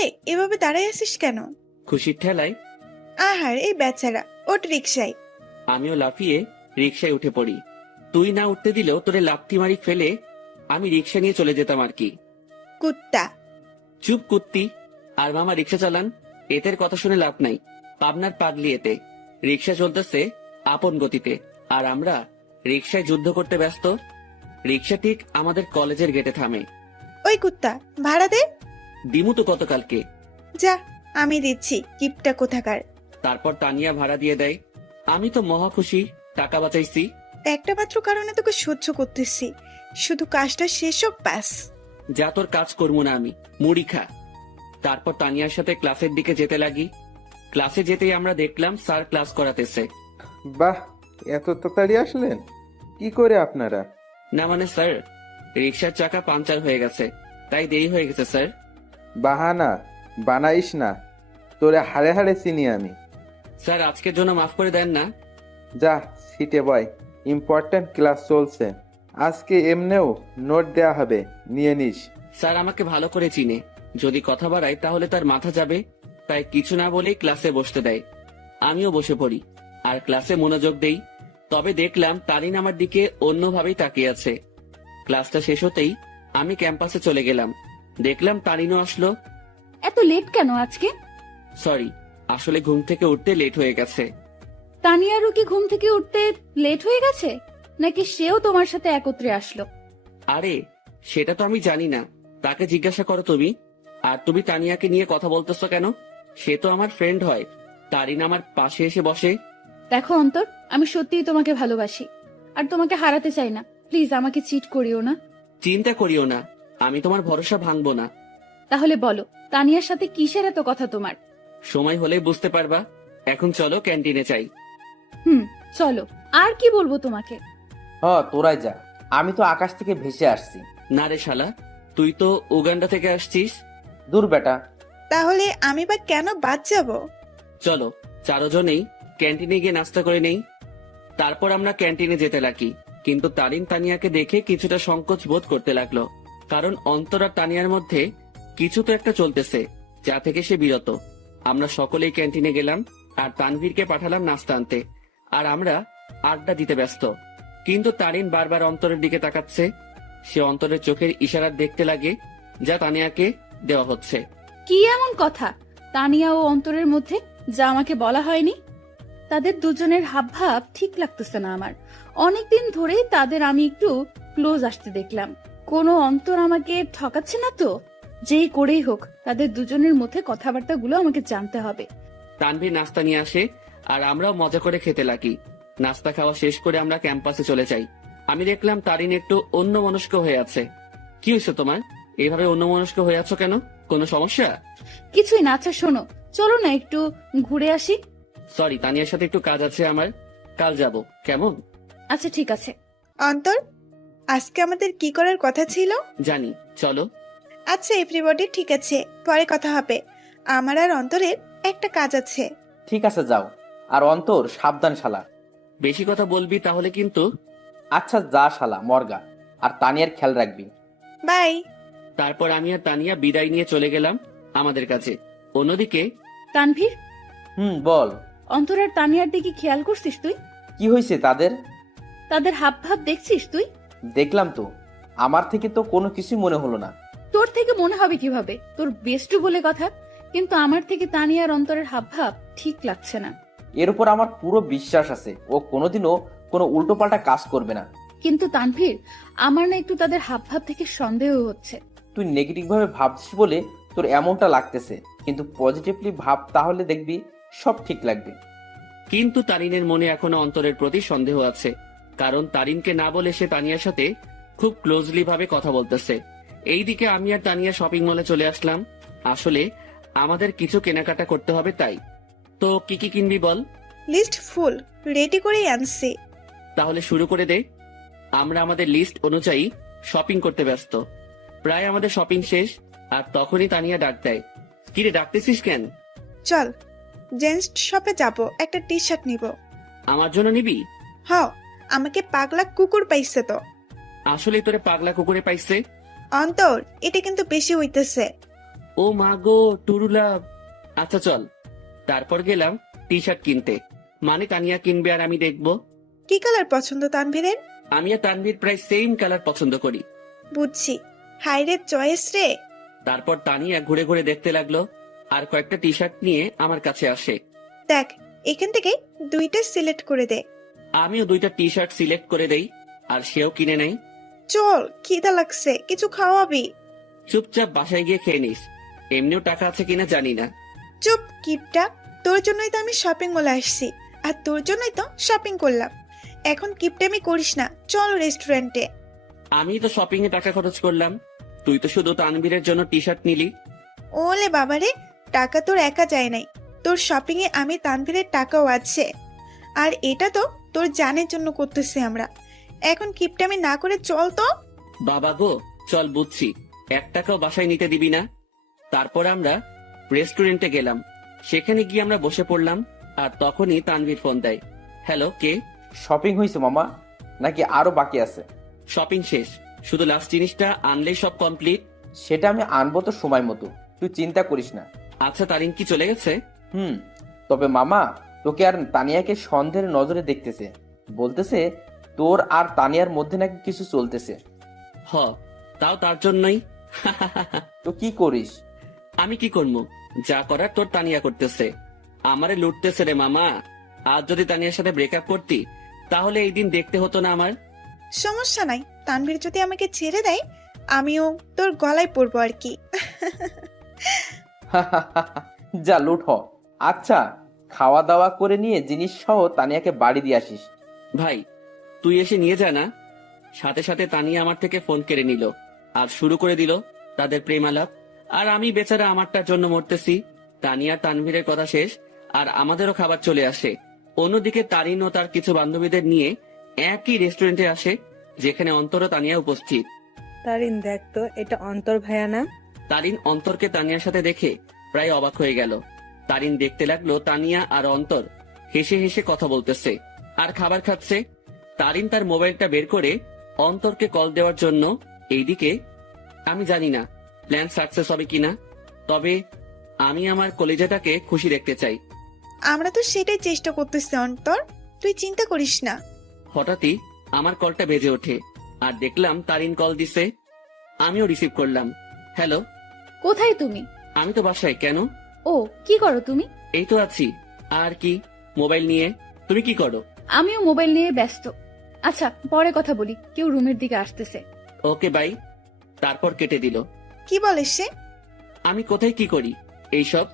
কিরে, এভাবে দাঁড়ায় আছিস কেন? খুশির ঠেলায় আহার, এই বেচারা, ওঠ রিক্সায়। আমিও লাফিয়ে রিকশায় উঠে পড়ি। তুই না উঠতে দিলেও তোরে লাথি মারি ফেলে আমি রিকশা নিয়ে চলে যেতাম আর কি। কুত্তা। চুপ কুত্তি। আর মামা রিকশা চালান, এদের কথা শুনে লাভ নাই। পাবনার পাগলি এতে। রিকশা চলতেছে আপন গতিতে, আর আমরা রিকশায় যুদ্ধ করতে ব্যস্ত। রিকশা ঠিক আমাদের কলেজের গেটে থামে। ওই কুত্তা, ভাড়া দে। দিমু তো গতকালকে। যা, আমি দিচ্ছি, কিপটা কোথাকার। তারপর তানিয়া ভাড়া দিয়ে দেয়। আমি তো মহা খুশি, টাকা বাঁচাইছি। একটা মাত্র কারণে তোকে সহ্য করতেছি, শুধু কাজটা শেষ হোক ব্যাস। যা তোর কাজ করবো না আমি, মুড়ি খা। তারপর তানিয়ার সাথে ক্লাসের দিকে যেতে লাগি। ক্লাসে যেতেই আমরা দেখলাম স্যার ক্লাস করাতেছে। বাহ, এত তাড়াতাড়ি আসলেন? কি করে আপনারা? না মানে স্যার, রিক্সার চাকা পাঞ্চার হয়ে গেছে, তাই দেরি হয়ে গেছে স্যার। বাহানা বানাইস না, তোরে হাড়ে হাড়ে চিনি আমি। স্যার আজকের জন্য মাফ করে দেন না। যা সিটে বয়, ইম্পর্ট্যান্ট ক্লাস চলছে। আজকে এমনেও নোট দেয়া হবে, নিয়ে নিস। স্যার আমাকে ভালো করে চিনে, যদি কথা বাড়াই তাহলে তার মাথা যাবে, তাই কিছু না বলেই ক্লাসে বসতে দেয়। আমিও বসে পড়ি আর ক্লাসে মনোযোগ দেই। তবে দেখলাম তারিন আমার দিকে অন্যভাবেই তাকিয়ে আছে। ক্লাসটা শেষ হতেই আমি ক্যাম্পাসে চলে গেলাম। দেখলাম তারিনও আসলো। এত লেট কেন আজকে? সরি, আসলে ঘুম থেকে উঠতে লেট হয়ে গেছে। তানিয়ারও কি ঘুম থেকে উঠতে লেট হয়ে গেছে, নাকি সেও তোমার সাথে একত্রে আসলো? আরে সেটা তো আমি জানি না, তাকে জিজ্ঞাসা করো তুমি। আর তুমি তানিয়াকে নিয়ে কথা বলতেছো কেন? সে তো আমার ফ্রেন্ড হয়। তারিন আমার পাশে এসে বসে। দেখো অন্তর, আমি সত্যিই তোমাকে ভালোবাসি, আর তোমাকে হারাতে চাই না। প্লিজ আমাকে চিট করিও না। চিন্তা করিও না, আমি তোমার ভরসা ভাঙবো না। তাহলে বলো, তানিয়ার সাথে কিসের এত কথা তোমার? সময় হলেই বুঝতে পারবা। এখন চলো ক্যান্টিনে যাই। চলো। আর কি বলবো তোমাকে? তোরাই যা, আমি তো আকাশ থেকে ভেসে আসছি। না রে শালা, তুই তো উগান্ডা থেকে আসছিস। দূর বেটা। তাহলে আমি বা কেন বাদ যাব? চলো চারজনেই ক্যান্টিনে গিয়ে নাস্তা করে নেই। তারপর আমরা ক্যান্টিনে যেতে লাগি, কিন্তু তারিন তানিয়াকে দেখে কিছুটা সংকোচ বোধ করতে লাগলো, কারণ অন্তর আর তানিয়ার মধ্যে কিছু তো একটা চলতেছে, যা থেকে সে বিরত। আমরা সকলেই ক্যান্টিনে গেলাম আর তানভীরকে পাঠালাম নাস্তা আনতে, আর আমরা আড্ডা দিতে ব্যস্ত। কিন্তু তারিন বারবার অন্তরের দিকে তাকাচ্ছে। সে অন্তরের চোখের ইশারা দেখতে লাগে, যা তানিয়াকে দেওয়া হচ্ছে। কি এমন কথা তানিয়া ও অন্তরের মধ্যে, যা আমাকে বলা হয়নি? তাদের দুজনের হাবভাব ঠিক লাগতেছে না আমার। অনেকদিন ধরেই তাদের আমি একটু ক্লোজ আসতে দেখলাম। কোনো অন্তর আমাকে ঠকাচ্ছে না তো? যেই করেই হোক, তাদের দুজনের মধ্যে কথাবার্তাগুলো আমাকে জানতে হবে। তানভীর নাস্তা নিয়ে আসে আর আমরাও মজা করে খেতে লাগি। নাস্তা খাওয়া শেষ করে আমরা ক্যাম্পাসে চলে যাই। আমি দেখলাম তারিন একটু অন্যমনস্ক হয়ে আছে। কি হয়েছে তোমার? এইভাবে অন্যমনস্ক হয়ে আছো কেন? কোনো সমস্যা? কিছুই না। আচ্ছা শোনো, চলো না একটু ঘুরে আসি। সরি, তানিয়ার সাথে একটু কাজ আছে আমার, কাল যাব, কেমন? আচ্ছা ঠিক আছে। অন্তর, আজকে আমাদের কি করার কথা ছিল? জানি, চলো। আচ্ছা এভরিবডি, ঠিক আছে, পরে কথা হবে। আমার আর অন্তরের একটা কাজ আছে। ঠিক আছে যাও। আর অন্তর সাবধান শালা। বেশি কথা বলবি তাহলে কিন্তু। আচ্ছা যা শালা মর্গা, আর তানিয়ার খেয়াল রাখবি। বাই। তারপর আমি আর তানিয়া বিদায় নিয়ে চলে গেলাম আমাদের কাছে। অন্যদিকে তানভীর, বল। অন্তর আর তানিয়ার দিকে খেয়াল করছিস তুই? কি হয়েছে তাদের? তাদের হাবভাব দেখছিস তুই? দেখলাম তো, আমার থেকে তো কোনো কিছু মনে হলো না। তোর থেকে মনে হবে কিভাবে? তোর বেস্ট বলে কথা, কিন্তু আমার থেকে তানিয়ার অন্তরের হাবভাব ঠিক লাগছে না। এর উপর আমার পুরো বিশ্বাস আছে, ও কোনোদিনও কোনো উল্টোপাল্টা কাজ করবে না। কিন্তু তানভীর, আমার না একটু তাদের হাবভাব থেকে সন্দেহ হচ্ছে। তুই নেগেটিভ ভাবে ভাবছিস বলে তোর এমনটা লাগতেছে, কিন্তু পজিটিভলি ভাব, তাহলে দেখবি সব ঠিক লাগবে। কিন্তু তারিনের মনে এখনো অন্তরের প্রতি সন্দেহ আছে, কারণ তারিনকে না বলে সে তানিয়ার সাথে খুব ক্লোজলি ভাবে কথা বলতেছে। এইদিকে আমি আর তানিয়া শপিং মলে চলে আসলাম। আসলে আমাদের কিছু কেনাকাটা করতে হবে, তাই। তো কি কি কিনবি বল? লিস্ট ফুল রেডি করেই আনছি। তাহলে শুরু করে দে। আমরা আমাদের লিস্ট অনুযায়ী শপিং করতে ব্যস্ত। প্রায় আমাদের শপিং শেষ, আর তখনই তানিয়া ডাক দেয়। কিরে, ডাকতেছিস কেন? চল জেন্টস শপে যাব, একটা টি শার্ট নিব। আমার জন্য নিবি? হ, আমাকে পাগলা কুকুর পাইছে তো। আসলে তোরে পাগলা কুকুরে পাইছে। অন্তর, এটা কিন্তু বেশি হইতেছে। ও মা গো টুরুলাভ। আচ্ছা চল। তারপর গেলাম টি শার্ট কিনতে, মানে তানিয়া কিনবে আর আমি দেখবো। কি কালার পছন্দ তানভীরের? আমি আর তানভীর প্রায় সেম কালার পছন্দ করি। বুঝছি, হাইরে চয়েস রে। তারপর তানিয়া ঘুরে ঘুরে দেখতে লাগলো আর কয়েকটা টি শার্ট নিয়ে আমার কাছে আসে। দেখ, এখান থেকে 2টা সিলেক্ট করে দে। আমিও 2টা টি শার্ট সিলেক্ট করে দেই আর সেও কিনে নেয়। চল, খিদা লাগছে, কিছু খাওয়াবি? চুপচাপ বাসায় গিয়ে খেয়ে নিস, এমনিও টাকা আছে কিনা জানি না। চুপ কিপটা, তোর জন্যই তো আমি শপিং মলে আসছি, আর তোর জন্যই তো শপিং করলাম। এখন কিপটামি করিস না, চল রেস্টুরেন্টে। আমি তো শপিং এ টাকা খরচ করলাম, তুই তো শুধু তানভীরের জন্য টি শার্ট নিলি। ওলে বাবারে, টাকা তোর একা যায় নাই, তোর শপিং এ আমি তানভীরের টাকাও আছে। আর এটা তো তোর জানের জন্য করতেছি আমরা। এখন কিপটামি না করে চল তো। বাবা গো, চল বুঝছি, 1 টাকাও বাসায় নিতে দিবি না। তারপর আমরা রেস্টুরেন্টে গেলাম, সেখানে গিয়ে আমরা বসে পড়লাম আর তখনই তানভীর ফোন দেয়। হ্যালো, কে? শপিং হয়েছে মামা, নাকি আরো বাকি আছে? শপিং শেষ, শুধু লাস্ট জিনিসটা আনলেই সব কমপ্লিট। সেটা আমি আনবো তো সময় মতো, তুই চিন্তা করিস না। আচ্ছা, তারিন কি চলে গেছে? তবে মামা, তোকে আর তানিয়াকে সন্দেহের নজরে দেখতেছে, বলতেছে তোর আর তানিয়ার মধ্যে নাকি কিছু চলতেছে। হ, তাও তার জন্যই। তো কি করিস? আমি কি করবো? যা করার তোর তানিয়া করতেছে, আমারে লুটতেছে রে মামা। আজ যদি তানিয়ার সাথে ব্রেকআপ করতি তাহলে এই দিন দেখতে হতো না আমার। সমস্যা নাই, তানভীর যদি আমাকে ছেড়ে দেয় আমিও তোর গলায় পড়বো আর কি। যা লুট হ। আচ্ছা, খাওয়া দাওয়া করে নিয়ে জিনিস সহ তানিয়াকে বাড়ি দিয়ে আসিস। ভাই, তুই এসে নিয়ে যা না। সাথে সাথে তানিয়া আমার থেকে ফোন কেড়ে নিল আর শুরু করে দিল তাদের প্রেম আলাপ। আর আমি বেচারা আমারটার জন্য মরতেছি। তানিয়া তানভীরের কথা শেষ আর আমাদেরও খাবার চলে আসে। অন্যদিকে তারিন ও তার কিছু বান্ধবীদের নিয়ে একই রেস্টুরেন্টে আসে, যেখানে অন্তর ও তানিয়া উপস্থিত। তারিন, দেখ তো, এটা অন্তর ভাইয়া না? তারিন অন্তরকে তানিয়ার সাথে দেখে প্রায় অবাক হয়ে গেল। তারিন দেখতে লাগলো তানিয়া আর অন্তর হেসে হেসে কথা বলতেছে আর খাবার খাচ্ছে। তারিন তার মোবাইলটা বের করে অন্তরকে কল দেওয়ার জন্য। এইদিকে আমি জানি না প্ল্যান সাকসেস হবে কিনা, তবে আমি আমার কলেজাটাকে খুশি দেখতে চাই। আমরা তো সেটাই চেষ্টা করতেছি অন্তর, তুই চিন্তা করিস না। হঠাৎই আমার কলটা বেজে ওঠে আর দেখলাম তারিন কল দিছে। আমিও রিসিভ করলাম। হ্যালো। কোথায় তুমি? আমি তো বাসায়। কেন? ও, কি করো তুমি? এই তো আছি। আর কি, মোবাইল নিয়ে। তুমি কি করো? আমিও মোবাইল নিয়ে ব্যস্ত। আচ্ছা, পরে কথা বলি, কেউ রুমের দিকে আসতেছে। Okay bye. তারপর কেটে দিল। কি বলে সে? আমি কোথায় কি করি এইসব?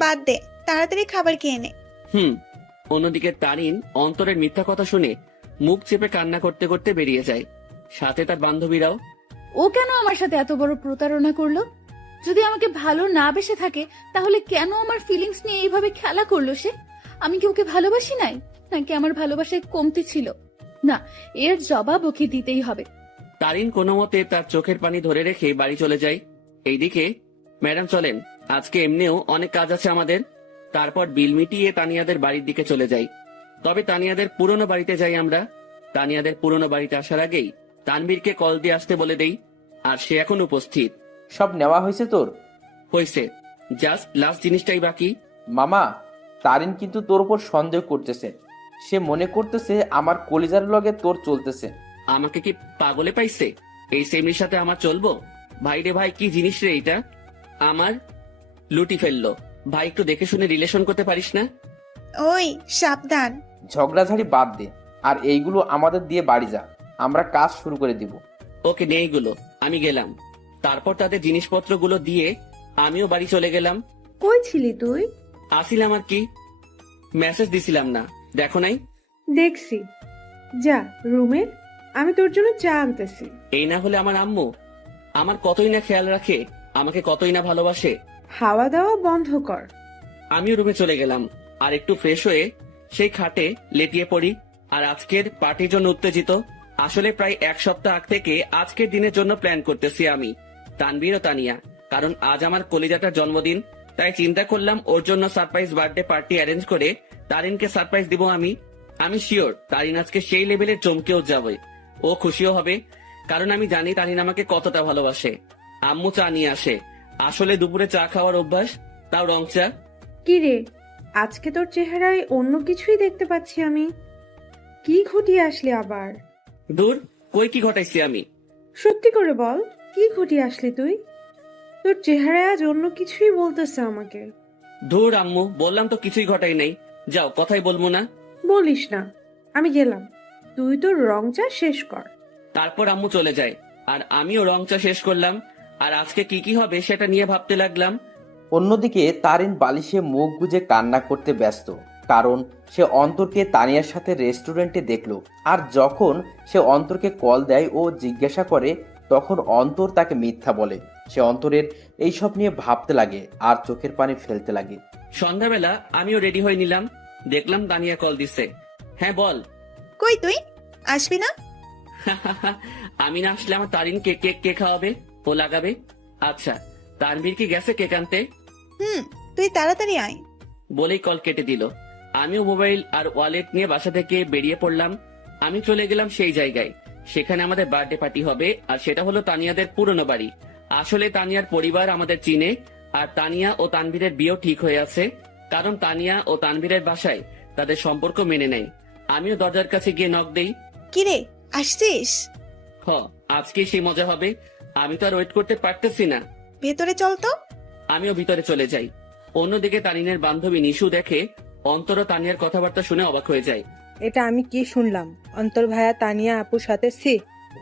বাদ দে, তাড়াতাড়ি খাবার খেয়ে নে। অন্যদিকে তারিন অন্তরের মিথ্যা কথা শুনে মুখ চেপে কান্না করতে করতে বেরিয়ে যায়, সাথে তার বান্ধবীরাও। ও কেন আমার সাথে এত বড় প্রতারণা করলো? যদি আমাকে ভালো না বেসে থাকে তাহলে কেন আমার ফিলিংস নিয়ে এইভাবে খেলা করলো সে? আমি কি ওকে ভালোবাসি নাই, নাকি আমার ভালোবাসায় কমতি ছিল? না, এর জবাব ওকে দিতেই হবে। তারিন কোনো মতে তার চোখের পানি ধরে রেখে বাড়ি চলে যায়। এইদিকে, ম্যাডাম চলেন, আজকে এমনিও অনেক কাজ আছে আমাদের। তারপর বিল মিটিয়ে তানিয়াদের বাড়ির দিকে চলে যাই। তবে তানিয়াদের পুরনো বাড়িতে যাই আমরা। তানিয়াদের পুরনো বাড়িতে আসার আগেই তানভীরকে কল দিয়ে আসতে বলে দেই, আর সে এখন উপস্থিত। সব নেওয়া হয়েছে তোর? হয়েছে, জাস্ট লাস্ট জিনিসটাই বাকি। মামা, তারিন কিন্তু তোর উপর সন্দেহ করতেছে। সে মনে করতেছে আমার কলিজার লগে তোর চলতেছে। আমাকে কি পাগলে পাইছে? এই সেমরির সাথে আমার চলবো? ভাই রে ভাই, কি জিনিস রে এটা! আমার লুটি ফেললো। ভাই, একটু দেখে শুনে রিলেশন করতে পারিস না? ওই সাবধান। ঝগড়াঝাড়ি বাদ দে, আর এইগুলো আমাদের দিয়ে বাড়ি যা, আমরা কাজ শুরু করে দিব। ওকে, নে এইগুলো, আমি গেলাম। তারপর তাদের জিনিসপত্রগুলো দিয়ে আমিও বাড়ি চলে গেলাম। কই ছিলি তুই? আসিলাম আর কি, মেসেজ দিছিলাম না, দেখো নাই? দেখছি। যা রুমে, আমি তোর জন্য চা আনতেছি। এই না হলে আমার আম্মু আমার কতই না খেয়াল রাখে, আমাকে কতই না ভালোবাসে। খাওয়া দাওয়া বন্ধ কর। আমিও রুমে চলে গেলাম আর একটু ফ্রেশ হয়ে সেই খাটে লেটিয়ে পড়ি। আর আজকের পার্টির জন্য উত্তেজিত। আসলে প্রায় 1 সপ্তাহ আগ থেকে আজকের দিনের জন্য প্ল্যান করতেছি আমি, তানভীর ও তানিয়া। কারণ আজ আমার কলিজাটার জন্মদিন, তাই চিন্তা করলাম ওর জন্য সারপ্রাইজ বার্থডে পার্টি অ্যারেঞ্জ করে তারিনকে সারপ্রাইজ দিব আমি। আমি শিওর তারিন আজকে সেই লেভেলের চমকেও যাবে, ও খুশিও হবে, কারণ আমি জানি তারিন আমাকে কতটা ভালোবাসে। আম্মু চা নিয়ে আসে। আসলে দুপুরে চা খাওয়ার অভ্যাস, তাও রং চা। কি রে, আজকে তোর চেহারায় অন্য কিছুই দেখতে পাচ্ছি আমি। কি ঘটিয়ে আসলি আবার? দূর, কই কি ঘটাইছি আমি? সত্যি করে বল, কি ঘটিয়ে আসলি তুই? তোর চেহারায় আজ অন্য কিছুই বলতেছে আমাকে। ধুর আম্মু, বললাম তো কিছুই ঘটাই নাই। যাও, কথাই বলবো না। বলিস না, আমি গেলাম। তুই তোর রং চা শেষ কর। তারপর আম্মু চলে যায়, আর আমিও রং চা শেষ করলাম। আর আজকে কি কি হবে সেটা নিয়ে ভাবতে লাগলাম। অন্যদিকে তারিন বালিশে মুখ গুজে কান্না করতে ব্যস্ত, কারণ সে অন্তরকে তানিয়ার সাথে রেস্টুরেন্টে দেখলো। আর যখন সে অন্তরকে কল দেয় ও জিজ্ঞাসা করে, তখন অন্তর তাকে মিথ্যা বলে। সে অন্তরের এইসব নিয়ে ভাবতে লাগে আর চোখের পানি ফেলতে লাগে। সন্ধ্যাবেলা আমিও রেডি হয়ে নিলাম, দেখলাম তানিয়া কল দিছে। হ্যাঁ বল। কই তুই আসবি না? আমি না আসলে আমার তারিনকে কেক কে খাওয়াবে, ও লাগাবে। আচ্ছা, তানভীর কি গেছে কেক আনতে? তুই তাড়াতাড়ি আয়। বলেই কল কেটে দিল। আমিও মোবাইল আর ওয়ালেট নিয়ে বাসা থেকে বেরিয়ে পড়লাম। আমি চলে গেলাম সেই জায়গায়, সেখানে আমাদের বার্থডে পার্টি হবে। আর সেটা হলো তানিয়াদের পুরনো বাড়ি। আসলে তানিয়ার পরিবার আমাদের চিনে, আর তানিয়া ও তানভীরের বিয়েও ঠিক হয়ে আছে, কারণ তানিয়া ও তানভীরের বাসায় তাদের সম্পর্ক মেনে নেয়। আমিও দরজার কাছে গিয়ে নক দেই। কিরে, আসছিস? হ, আজকে সেই মজা হবে। আমি তো আর ওয়েট করতে পারতেছি না। ভেতরে চল তো। আমিও ভিতরে চলে যাই। অন্যদিকে তানিনের বান্ধবী নিশু দেখে অন্তর ও তানিয়ার কথাবার্তা শুনে অবাক হয়ে যায়। এটা আমি কি শুনলাম? অন্তর ভাইয়া তানিয়া আপুর সাথে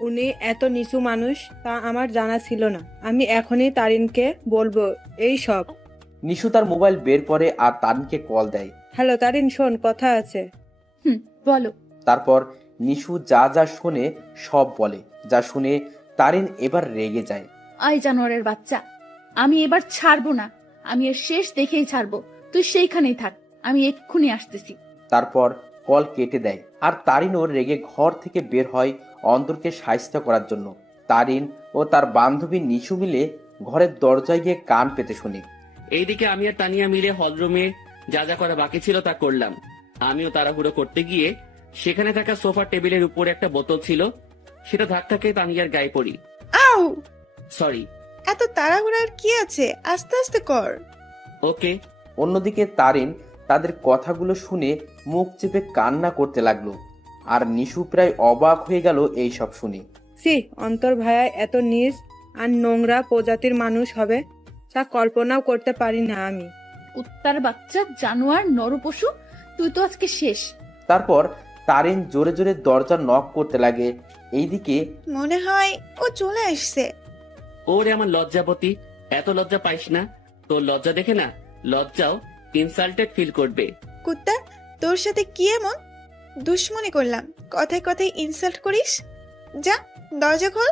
উনি এত নিচু মানুষ তা আমার জানা ছিল না। আমি এখনই তারিনকে বলবো এই সব। নিশু তার মোবাইল বের করে আর তারিনকে কল দেয়। হ্যালো তারিন, শোন, কথা আছে। বলো। তারপর নিশু যা যা শোনে সব বলে। যা শুনে তারিন এবার রেগে যায়। আয় জানোয়ারের বাচ্চা, আমি এবার ছাড়বো না। আমি এর শেষ দেখেই ছাড়বো। তুই সেইখানেই থাক, আমি এক্ষুনি আসতেছি। তারপর কল কেটে দেয় আর তারিনও রেগে ঘর থেকে বের হয় অন্তরকে সাহায্য করার জন্য। তারিন ও তার বান্ধবী নিশু মিলে ঘরের দরজায় গিয়ে কান পেতে শুনি। এইদিকে আমি আর তানিয়া মিলে হলরুমে যা যা করা বাকি ছিল তা করলাম। আমিও তাড়াহুড়ো করতে গিয়ে সেখানে থাকা সোফার টেবিলের উপরে একটা বোতল ছিল, সেটা ধাক্কা খেয়ে তানিয়ার গায়ে পড়ি। আউ! সরি। এত তাড়াহুড়ার কি আছে, আস্তে আস্তে কর। ওকে। অন্যদিকে তারিন তাদের কথাগুলো শুনে মুখ চেপে কান্না করতে লাগলো। আর নিশু প্রায় অবাক হয়ে গেল এই সব শুনে। অন্তর ভাইয়া এত নিচ আর নোংরা প্রজাতির মানুষ হবে তা কল্পনাও করতে পারি না আমি। কুত্তার বাচ্চা, জানোয়ার, নরপশু, তুই তো আজকে শেষ। তারপর তারিন জোরে জোরে দরজা নক করতে লাগে। এইদিকে মনে হয় ও চলে আসছে। ওরে আমার লজ্জাপতি, এত লজ্জা পাইস না। তোর লজ্জা দেখে না লজ্জাও ইনসাল্টেড ফিল করবে। কুত্তা, তোর সাথে কি এমন দুশ্মনী করলাম, কথায় কথায় ইনসাল্ট করিস? যা, দরজা খোল।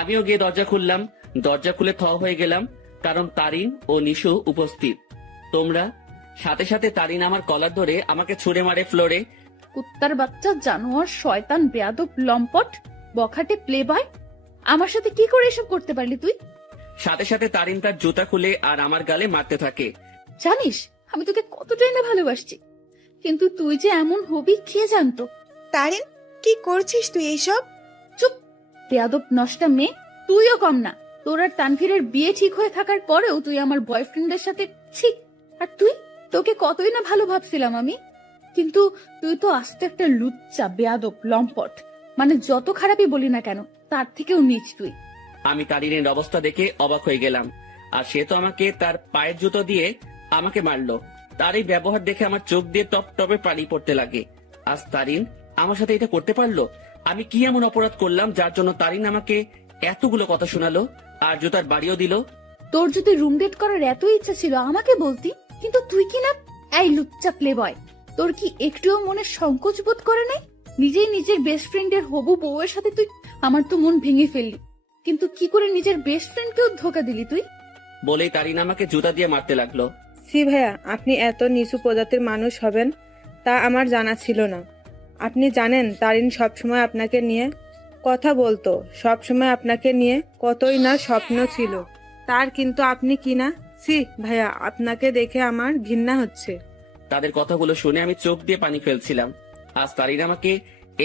আমিও গিয়ে দরজা খুললাম। দরজা খুলে থ হয়ে গেলাম, কারণ তারিন ও নিশু উপস্থিত। তোমরা সাথে সাথে তারিন আমার কলার ধরে আমাকে ছুঁড়ে মারে ফ্লোরে। কুত্তার বাচ্চা, জানোয়ার, শয়তান, বেয়াদব, লম্পট, বখাটে প্লে বয়, আমার সাথে কি করে এসব করতে পারলি তুই? সাথে সাথে তারিন তার জুতা খুলে আর আমার গালে মারতে থাকে। জানিস আমি তোকে কতটাই না ভালোবাসছি, কিন্তু তুই যে এমন হবি কে জানতো? তারিন, কি করছিস তুই এইসব? চুপ, বেয়াদব নষ্টা মেয়ে। তুইও কম না। তোর আর তানভীরের বিয়ে ঠিক হয়ে থাকার পরেও তুই আমার বয়ফ্রেন্ডের সাথে ছি। আর তুই, তোকে কতই না ভালো ভাবছিলাম আমি, কিন্তু তুই তো আস্তে একটা লুচ্চা, বেয়াদব, লম্পট। মানে যত খারাপই বলি না কেন, তার থেকেও নিচ তুই। আমি তারিনের অবস্থা দেখে অবাক হয়ে গেলাম। আর সে তো আমাকে তার পায়ের জুতো দিয়ে আমাকে মারলো। তার এই ব্যবহার দেখে আমার চোখ দিয়ে টপ টপে পানি পড়তে লাগে। আজ তারিন আমার সাথে এটা করতে পারলো? আমি কি এমন অপরাধ করলাম যার জন্য তারিন আমাকে এতগুলো কথা শোনালো আর জুতার বাড়িও দিল? তোর যদি রুম ডেট করার এত ইচ্ছা ছিল আমাকে বলতি, কিন্তু তুই কি না। এই লুচ্চা প্লে বয়, তোর কি একটুও মনে সংকোচ বোধ করে নাই? নিজেই নিজের বেস্ট ফ্রেন্ডের হবু বউয়ের সাথে তুই। আমার তো মন ভেঙে ফেললি, কিন্তু কি করে নিজের বেস্ট ফ্রেন্ডকেও ধোকা দিলি তুই? বলেই তারিন আমাকে জুতা দিয়ে মারতে লাগলো। ভাইয়া, আপনি এত নিচু প্রজাতির মানুষ হবেন তা আমার জানা ছিল না। আপনি জানেন তারিন সবসময় আপনাকে নিয়ে কথা বলতো, সবসময় আপনাকে নিয়ে কতই না স্বপ্ন ছিল তার, কিন্তু আপনি কি না। ভাইয়া, আপনাকে দেখে আমার ঘৃণা হচ্ছে। তাদের কথাগুলো শুনে আমি চোখ দিয়ে পানি ফেলছিলাম। আজ তারিন আমাকে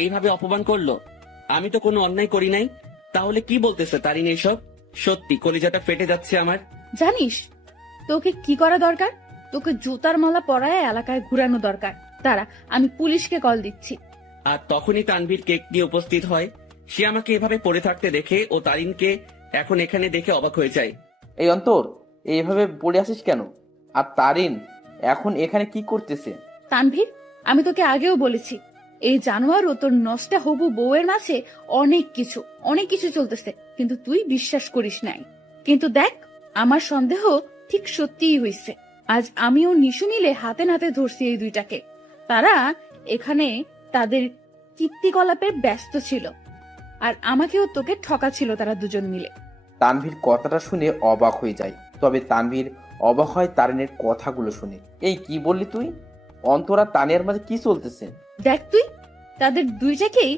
এইভাবে অপমান করলো। আমি তো কোনো অন্যায় করি নাই। তাহলে কি বলতেছে তারিন এইসব? সত্যি কলিজাটা ফেটে যাচ্ছে আমার। জানিস তোকে কি করা দরকার? তোকে জুতার মালা পরায় এলাকায় ঘুরানো দরকার। দাঁড়া, আমি পুলিশকে কল দিচ্ছি। আর তখনই তানভীর কেক নিয়ে উপস্থিত হয়। সে আমাকে এভাবে পড়ে থাকতে দেখে ও তারিনকে এখন এখানে দেখে অবাক হয়ে যায়। এই অন্তর, এইভাবে পড়ে আসিস কেন? আর তারিন এখন এখানে কি করতেছে? তানভীর, আমি তোকে আগেও বলেছি এই জানোয়ার ও তোর নষ্টা হবু বউয়ের মাঝে অনেক কিছু চলতেছে, কিন্তু তুই বিশ্বাস করিস নাই। কিন্তু দেখ, আমার সন্দেহ ঠিক সত্যিই হয়েছে। আজ আমিও নিশু মিলে হাতে নাতে ধরছি এই দুইটাকে। তারা এখানে তাদের কীর্তিকলাপে ব্যস্ত ছিল, আর আমাকেও তোকে ঠকাছিল তারা দুজন মিলে। তানভীর কথাটা শুনে অবাক হয়ে যায়, তবে তানভীর অবাক হয় তারিনের কথাগুলো শুনে। এই কি বললি তুই? অন্তরা তানিয়ার মাঝে কি চলতেছে? দেখ তুই, তাদের দুইটাকেই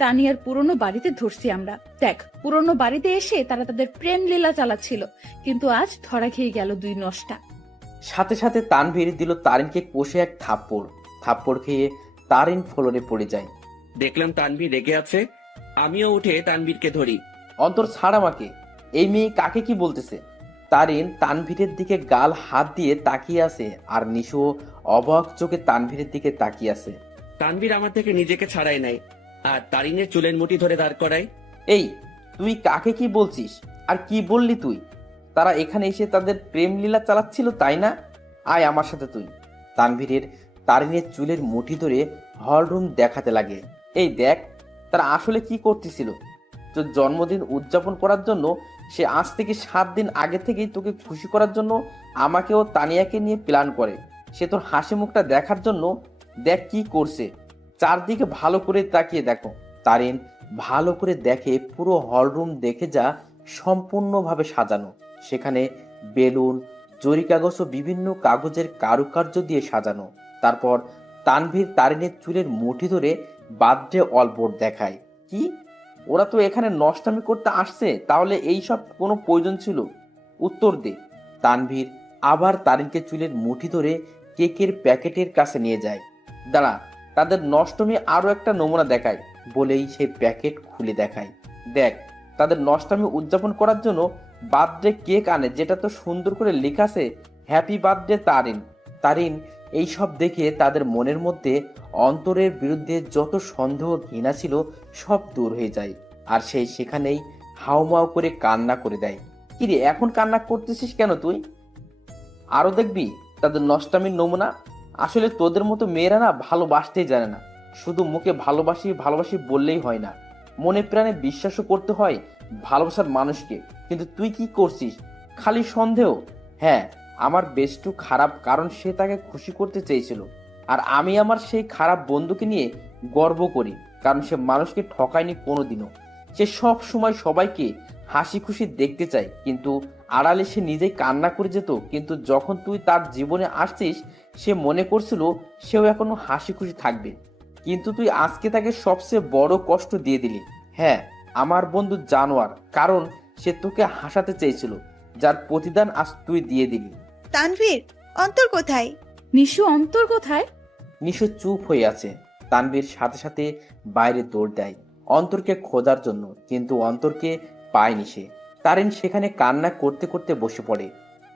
তানিয়ার পুরনো বাড়িতে ধরছি আমরা। দেখ, পুরনো বাড়িতে এসে তারা তাদের প্রেম লীলা চালাচ্ছিল, কিন্তু আজ ধরা খেয়ে গেল দুই নষ্টা। সাথে সাথে তানভীর দিল তারিনকে কষে এক থাপ্পড় খেয়ে তারিন ফ্লোরে পড়ে যায়। দেখলাম তানভীর রেগে আছে, আমিও উঠে তানভীরকে ধরি। অন্তর, ছাড় আমাকে। এই মেয়ে কাকে কি বলতেছে? তারিন তানভীরের দিকে গাল হাত দিয়ে তাকিয়ে আছে, আর নিশু অবাক চোখে তানভীরের দিকে তাকিয়ে আছে। তানভীর আমার থেকে নিজেকে ছাড়াই নেয় আর তারিনের চুলের মুঠি ধরে দাঁড় করায়। এই, তুই কাকে কি বলছিস? আর কি বললি তুই? তারা এখানে এসে তাদের প্রেম লীলা চালাচ্ছিল, তাই না? আয় আমার সাথে তুই। তারিনের চুলের মুঠি ধরে হলরুম দেখাতে লাগে। এই দেখ, তারা আসলে কি করতেছিল। তোর জন্মদিন উদযাপন করার জন্য সে আজ থেকে 7 দিন আগে থেকেই তোকে খুশি করার জন্য আমাকেও তানিয়াকে নিয়ে প্ল্যান করে। সে তোর হাসি মুখটা দেখার জন্য দেখ কি করছে। চারদিকে ভালো করে তাকিয়ে দেখো। তারিন ভালো করে দেখে পুরো হলরুম দেখে যা সম্পূর্ণভাবে সাজানো। সেখানে বেলুন, জরি কাগজ ও বিভিন্ন কাগজের কারুকার্য দিয়ে সাজানো। তারপর তানভীর তারিনের চুলের মুঠি ধরে বার্থডে অলবোর্ড দেখায়। কি, ওরা তো এখানে নষ্টামি করতে আসছে, তাহলে এই সব কোনো প্রয়োজন ছিল? উত্তর দে। তানভীর আবার তারিনকে চুলের মুঠি ধরে কেকের প্যাকেটের কাছে নিয়ে যায়। দাঁড়া, তাদের নষ্টমী আরো একটা নমুনা দেখায় বলেই সেই প্যাকেট খুলে দেখায়। দেখ, তাদের নষ্টামি উদযাপন করার জন্য বার্থডে কেক আনে, যেটা তো সুন্দর করে লেখা আছে হ্যাপি বার্থডে তারিন। তারিন এই সব দেখে তাদের মনের মধ্যে অন্তরের বিরুদ্ধে যত সন্দেহ ঘৃণা ছিল সব দূর হয়ে যায়, আর সেই সেখানেই হাউমাউ করে কান্না করে দেয়। কিরে, এখন কান্না করতেছিস কেন তুই? আরো দেখবি তাদের নষ্টামির নমুনা। আসলে তোদের মতো মেয়েরা না ভালোবাসতেই জানে না, শুধু মুখে ভালোবাসি ভালোবাসি বললেই হয় না, মনে প্রাণে বিশ্বাসও করতে হয় ভালোবাসার মানুষকে। কিন্তু তুই কি করছিস? খালি সন্দেহ। হ্যাঁ, আমার বেস্টু খারাপ, কারণ সে তাকে খুশি করতে চেয়েছিল, আর আমি আমার সেই খারাপ বন্ধুকে নিয়ে গর্ব করি, কারণ সে মানুষকে ঠকায়নি কোনোদিনও। সে সব সময় সবাইকে হাসি খুশি দেখতে চায়, কিন্তু আড়ালে সে নিজেই কান্না করে যেত। কিন্তু যখন তুই তার জীবনে আসছিস, সে মনে করছিল সেও এখনো হাসি খুশি থাকবে, কিন্তু তুই আজকে তাকে সবচেয়ে বড় কষ্ট দিয়ে দিলি। হ্যাঁ, আমার বন্ধু জানোয়ার, কারণ সে তোকে হাসাতে চেয়েছিল, যার প্রতিদান আজ তুই দিয়ে দিলি। তানভীর, অন্তর কোথায়? নিশু, অন্তর কোথায়? নিশু চুপ হয়ে আছে। তানভীর সাথে সাথে বাইরে দৌড় দেয় অন্তরকে খোঁজার জন্য, কিন্তু অন্তরকে পায়নি সে। তারিন সেখানে কান্না করতে করতে বসে পড়ে।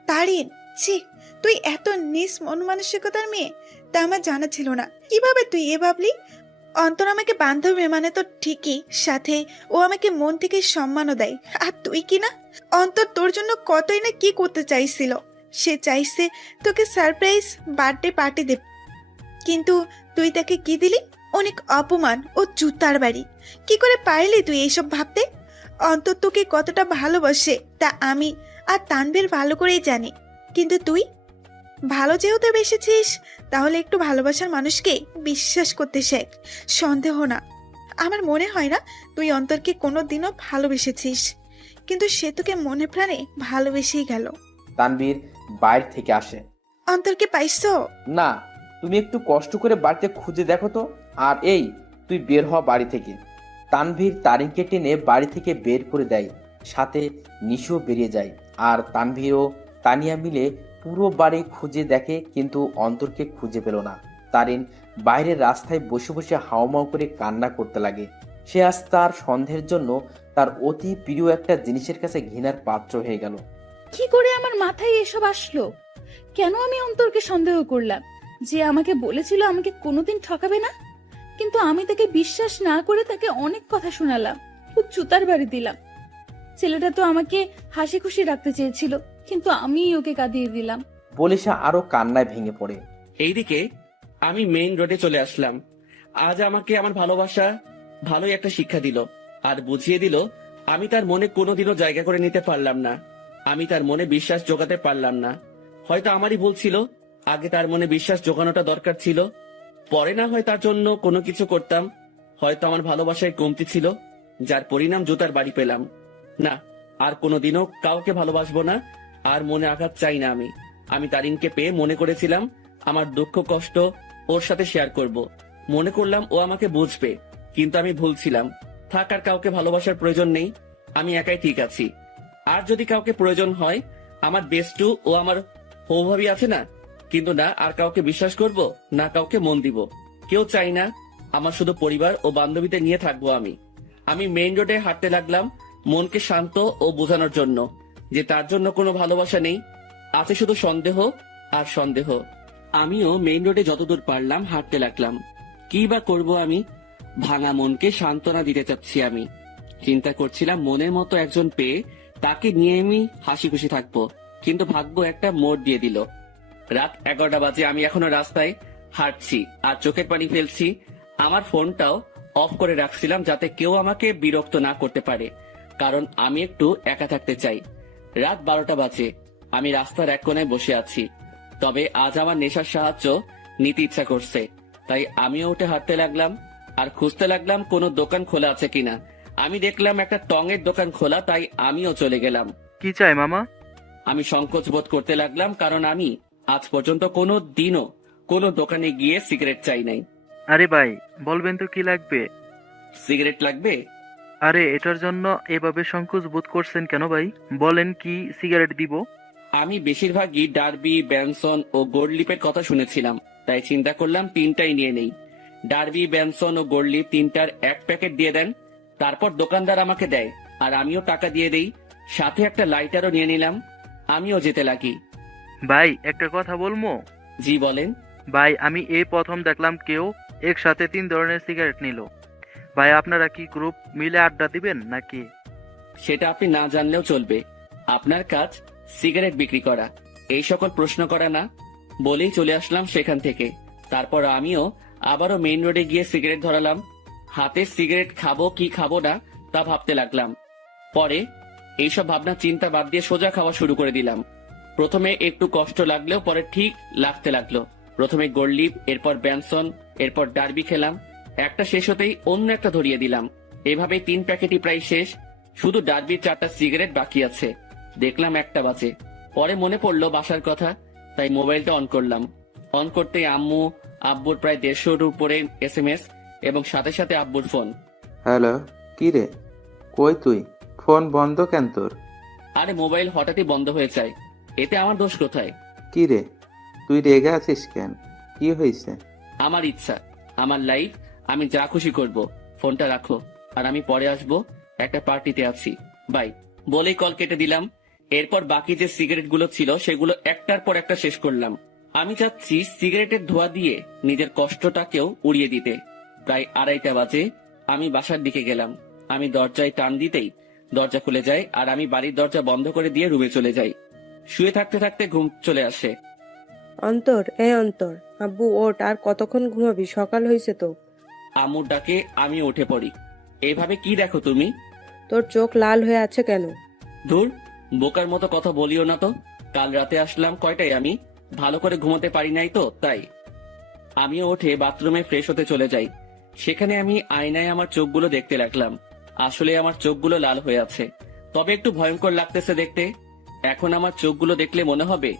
তারিন, ছি, তুই এত নিস মন মানসিকতার মেয়ে, তা আমার জানা ছিল না। কিভাবে তুই এ ভাবলি? অন্তর আমাকে বান্ধবী মানে তো ঠিকই, সাথে ও আমাকে মন থেকে সম্মানও দেয়। আর তুই কি না, অন্তর তোর জন্য কতই না কি করতে চাইছিল। সে চাইছে তোকে সারপ্রাইজ বার্থডে পার্টি দেবে, কিন্তু তুই তাকে কি দিলি? অনেক অপমান ও জুতার বাড়ি। কি করে পারলি তুই এইসব ভাবতে? অন্তর তোকে কতটা ভালোবাসে তা আমি আর তানভীর ভালো করেই জানি, কিন্তু তুই ভালো যেহেতু বেসেছিস, তাহলে একটু ভালোবাসার মানুষকে বিশ্বাস করতে শেখ, সন্দেহ না। আমার মনে হয় না তুই অন্তরকে কোনোদিনও ভালোবেসেছিস, কিন্তু সে তোকে মনে প্রাণে ভালোবেসেই গেল। তানভীর বাইরে থেকে আসে। অন্তরকে পাইছো? না, তুমি একটু কষ্ট করে বাড়িতে খুঁজে দেখো তো। আর এই, তুই বের হ বাড়ি থেকে। তানভীর তারিনকে টেনে বাড়ি থেকে বের করে দেয়, সাথে নিশিও বেরিয়ে যায়। আর তানভীর ও তানিয়া মিলে পুরো বাড়ি খুঁজে দেখে, কিন্তু অন্তরকে খুঁজে পেল না। তারিন বাইরের রাস্তায় বসে বসে হাওমাও করে কান্না করতে লাগে। সে আজ তার সন্দেহের জন্য তার অতি প্রিয় একটা জিনিসের কাছে ঘৃণার পাত্র হয়ে গেল। কি করে আমার মাথায় এসব আসলো? কেন আমি অন্তরকে সন্দেহ করলাম যে আমাকে বলেছিল আমাকে কোনোদিন ঠকাবে না? কিন্তু আমি তাকে বিশ্বাস না করে তাকে অনেক কথা শোনালাম, খুব জুতার বাড়ি দিলাম। ছেলেটা তো আমাকে হাসি খুশি রাখতে চেয়েছিল, কিন্তু আমিই ওকে কাঁদিয়ে দিলাম। বলে সে আরো কান্নায় ভেঙে পড়ে। এইদিকে আমি মেইন রোডে চলে আসলাম। আজ আমাকে আমার ভালোবাসা ভালোই একটা শিক্ষা দিল আর বুঝিয়ে দিল আমি তার মনে কোনোদিনও জায়গা করে নিতে পারলাম না। আমি তার মনে বিশ্বাস জোগাতে পারলাম না। হয়তো আমারই ভুল ছিল, আগে তার মনে বিশ্বাস জোগানোটা দরকার ছিল। পরে না হয় তার জন্য কোনো কিছু করতাম। হয়তো আমার ভালোবাসায় কমতি ছিল, যার পরিণাম জুতার বাড়ি পেলাম। না, আর কোনোদিনও কাউকে ভালোবাসবো না, আর মনে আঘাত চাই না। আমি তারিনকে পেয়ে মনে করেছিলাম আমার দুঃখ কষ্ট ওর সাথে শেয়ার করব। মনে করলাম ও আমাকে বুঝবে, কিন্তু আমি ভুল ছিলাম। থাক, আর কাউকে ভালোবাসার প্রয়োজন নেই, আমি একাই ঠিক আছি। আর যদি কাউকে প্রয়োজন হয়, আমার বেস্টু ও আমার হৌভাবি আছে না, কিন্তু না আর কাউকে বিশ্বাস করব, না কাউকে মন দিব। কেউ চাই না, আমার শুধু পরিবার ও বান্ধবীদের নিয়ে থাকবো আমি মেইন রোডে হাঁটতে লাগলাম, মনকে শান্ত ও বোঝানোর জন্য যে তার জন্য কোনো ভালোবাসা নেই, আছে শুধু সন্দেহ আর সন্দেহ। আমিও মেইন রোডে যতদূর পারলাম হাঁটতে লাগলাম। কি বা করব আমি? ভাঙা মনকে সান্ত্বনা দিতে চাচ্ছি। আমি চিন্তা করছিলাম মনের মতো একজন পেয়ে তাকে নিয়ে আমি হাসি খুশি থাকবো, কিন্তু ভাগ্য একটা মোড় দিয়ে দিল। রাত 11টা বাজে, আমি এখনো রাস্তায় হাঁটছি আর চোখের পানি ফেলছি। আমার ফোনটাও অফ করে রাখছিলাম যাতে কেউ আমাকে বিরক্ত না করতে পারে, কারণ আমি একটু একা থাকতে চাই। রাত 12টা বাজে, আমি রাস্তার এক কোণায় বসে আছি। তবে আজ আমার নেশার সাহায্য নিতে ইচ্ছা করছে, তাই আমিও উঠে হাঁটতে লাগলাম আর খুঁজতে লাগলাম কোনো দোকান খোলা আছে কিনা। আমি দেখলাম একটা টঙের দোকান খোলা, তাই আমিও চলে গেলাম। কি চাই মামা? আমি সংকোচ বোধ করতে লাগলাম, কারণ আমি আজ পর্যন্ত কোনো দিনও কোনো দোকানে গিয়ে সিগারেট চাই নাই। আরে ভাই, বলবেন তো কি লাগবে? সিগারেট লাগবে? আরে এটার জন্য এভাবে সংকোচ বোধ করছেন কেন ভাই? বলেন কি সিগারেট দিব? আমি বেশিরভাগই ডার্বি, ব্যানসন ও গোল্ডলিপের কথা শুনেছিলাম, তাই চিন্তা করলাম তিনটাই নিয়ে নেই। ডার্বি, ব্যানসন ও গোল্ডলিপ তিনটার এক প্যাকেট দিয়ে দেন। তারপর দোকানদার আমাকে দেয় আর আমিও টাকা দিয়ে দেই। সাথে একটা লাইটারও নিয়ে নিলাম। আমিও যেতে লাগি। ভাই একটা কথা বলবো? জি বলেন। ভাই আমি এই প্রথম দেখলাম কেউ একসাথে 3 ধরনের সিগারেট নিল। ভাই আপনারা কি গ্রুপ মিলে আড্ডা দিবেন নাকি? সেটা আপনি না জানলেও চলবে। আপনার কাজ সিগারেট বিক্রি করা, এই সকল প্রশ্ন করা না। বলেই চলে আসলাম সেখান থেকে। তারপর আমিও আবারও মেইন রোডে গিয়ে সিগারেট ধরালাম। হাতে সিগারেট খাবো কি খাবো না তা ভাবতে লাগলাম। পরে এইসব ভাবনা চিন্তা বাদ দিয়ে সোজা খাওয়া শুরু করে দিলাম। প্রথমে একটু কষ্ট লাগলেও পরে ঠিক লাগতে লাগলো। প্রথমে গোল্ডলিপ, এরপর ব্যানসন, এরপর ডার্বি খেলাম। একটা শেষ হতেই অন্য একটা ধরিয়ে দিলাম। এভাবেই 3 প্যাকেটই প্রায় শেষ। শুধু ডার্বির 4টা সিগারেট বাকি আছে। দেখলাম 1টা বাজে। পরে মনে পড়লো বাসার কথা, তাই মোবাইলটা অন করলাম। অন করতেই আব্বুর প্রায় 150-র উপরে SMS এবং সাথে সাথে আব্বুর ফোন। হ্যালো, কি রে? কই তুই? ফোন বন্ধ কেন তোর? আরে মোবাইল হঠাৎই বন্ধ হয়ে যায়, এতে আমার দোষ কোথায়? কি রে, তুই রেগে আছিস কেন? কি হয়েছে? আমার ইচ্ছা, আমার লাইফ, আমি যা খুশি করব। ফোনটা রাখো, আর আমি পরে আসবো, একটা পার্টিতে আছি, বাই বলেই কল কেটে দিলাম। এরপর বাকি যে সিগারেট গুলো ছিল সেগুলো একটার পর একটা শেষ করলাম। আমি চাচ্ছি সিগারেটের ধোঁয়া দিয়ে নিজের কষ্টটাকেও উড়িয়ে দিতে। প্রায় 2:30 বাজে আমি বাসার দিকে গেলাম। আমি দরজায় টান দিতেই দরজা খুলে যায় আর আমি বাড়ির দরজা বন্ধ করে দিয়ে রুমে চলে যাই। শুয়ে থাকতে থাকতে ঘুম চলে আসে। অন্তর, অন্তর, আব্বু ওঠ, আর কতক্ষণ ঘুমাবি? সকাল হয়েছে তো। আম্মুর ডাকে আমি উঠে পড়ি। এভাবে কি দেখো তুমি? তোর চোখ লাল হয়ে আছে কেন? ধুর, বোকার মতো কথা বলিও না তো। কাল রাতে আসলাম কয়টায়, আমি ভালো করে ঘুমোতে পারি নাই তো, তাই। আমিও উঠে বাথরুমে ফ্রেশ হতে চলে যাই। সেখানে আমি আয়নায় আমার চোখগুলো দেখতে লাগলাম। আসলে আমার চোখগুলো লাল হয়ে আছে, তবে একটু ভয়ঙ্কর লাগতেছে দেখতে। এখন আমার চোখগুলো দেখলে মনে হবে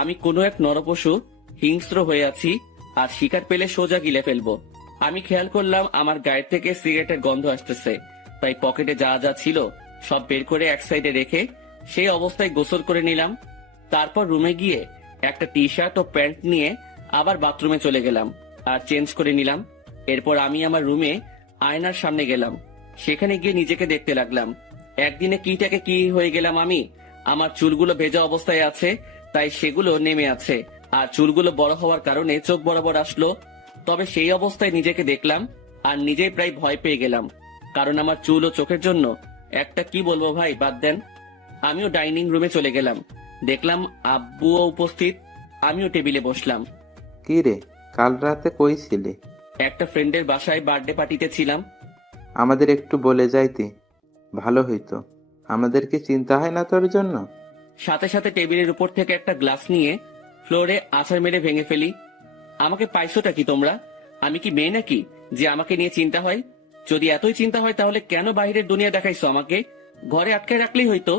আমি কোনো এক নরপশু হিংস্র হয়ে আছি আর শিকার পেলে সোজা গিলে ফেলবো। আমি খেয়াল করলাম আমার গায়ের থেকে সিগারেটের গন্ধ আসতেছে, তাই পকেটে যা যা ছিল সব বের করে এক সাইডে রেখে সেই অবস্থায় গোসল করে নিলাম। তারপর রুমে গিয়ে একটা টি শার্ট ও প্যান্ট নিয়ে আবার বাথরুমে চলে গেলাম আর চেঞ্জ করে নিলাম। এরপর আমি আমার রুমে আয়নার সামনে গেলাম। সেখানে গিয়ে নিজেকে দেখতে লাগলাম। একদিনে কিটাকে কি হয়ে গেলাম আমি। আমার চুলগুলো ভেজা অবস্থায় আছে, তাই সেগুলো নেমে আছে, আর চুলগুলো বড় হওয়ার কারণে চোখ বরাবর আসলো। তবে সেই অবস্থায় নিজেকে দেখলাম আর নিজেই প্রায় ভয় পেয়ে গেলাম, কারণ আমার চুল ও চোখের জন্য একটা কি বলবো ভাই, বাদ দেন। আমিও ডাইনিং রুমে চলে গেলাম, দেখলাম আব্বুও উপস্থিত। আমিও টেবিলে বসলাম। কি রে, কাল রাতে কই ছিলি? একটা ফ্রেন্ডের বাসায় বার্থডে পার্টিতে ছিলাম। আমাদের একটু বলে যাইতি, ভালো হইতো। আমাদের কি চিন্তা হয় না তোর জন্য? সাথে সাথে টেবিলের উপর থেকে একটা গ্লাস নিয়ে ফ্লোরে আছাড় মেরে ভেঙে ফেলি। আমাকে পাইছোটা কি তোমরা? আমি কি মেয়ে নাকি যে আমাকে নিয়ে চিন্তা হয়? যদি এতই চিন্তা হয় তাহলে কেন বাইরের দুনিয়া দেখাইছো আমাকে? ঘরে আটকে রাখলেই হইতো।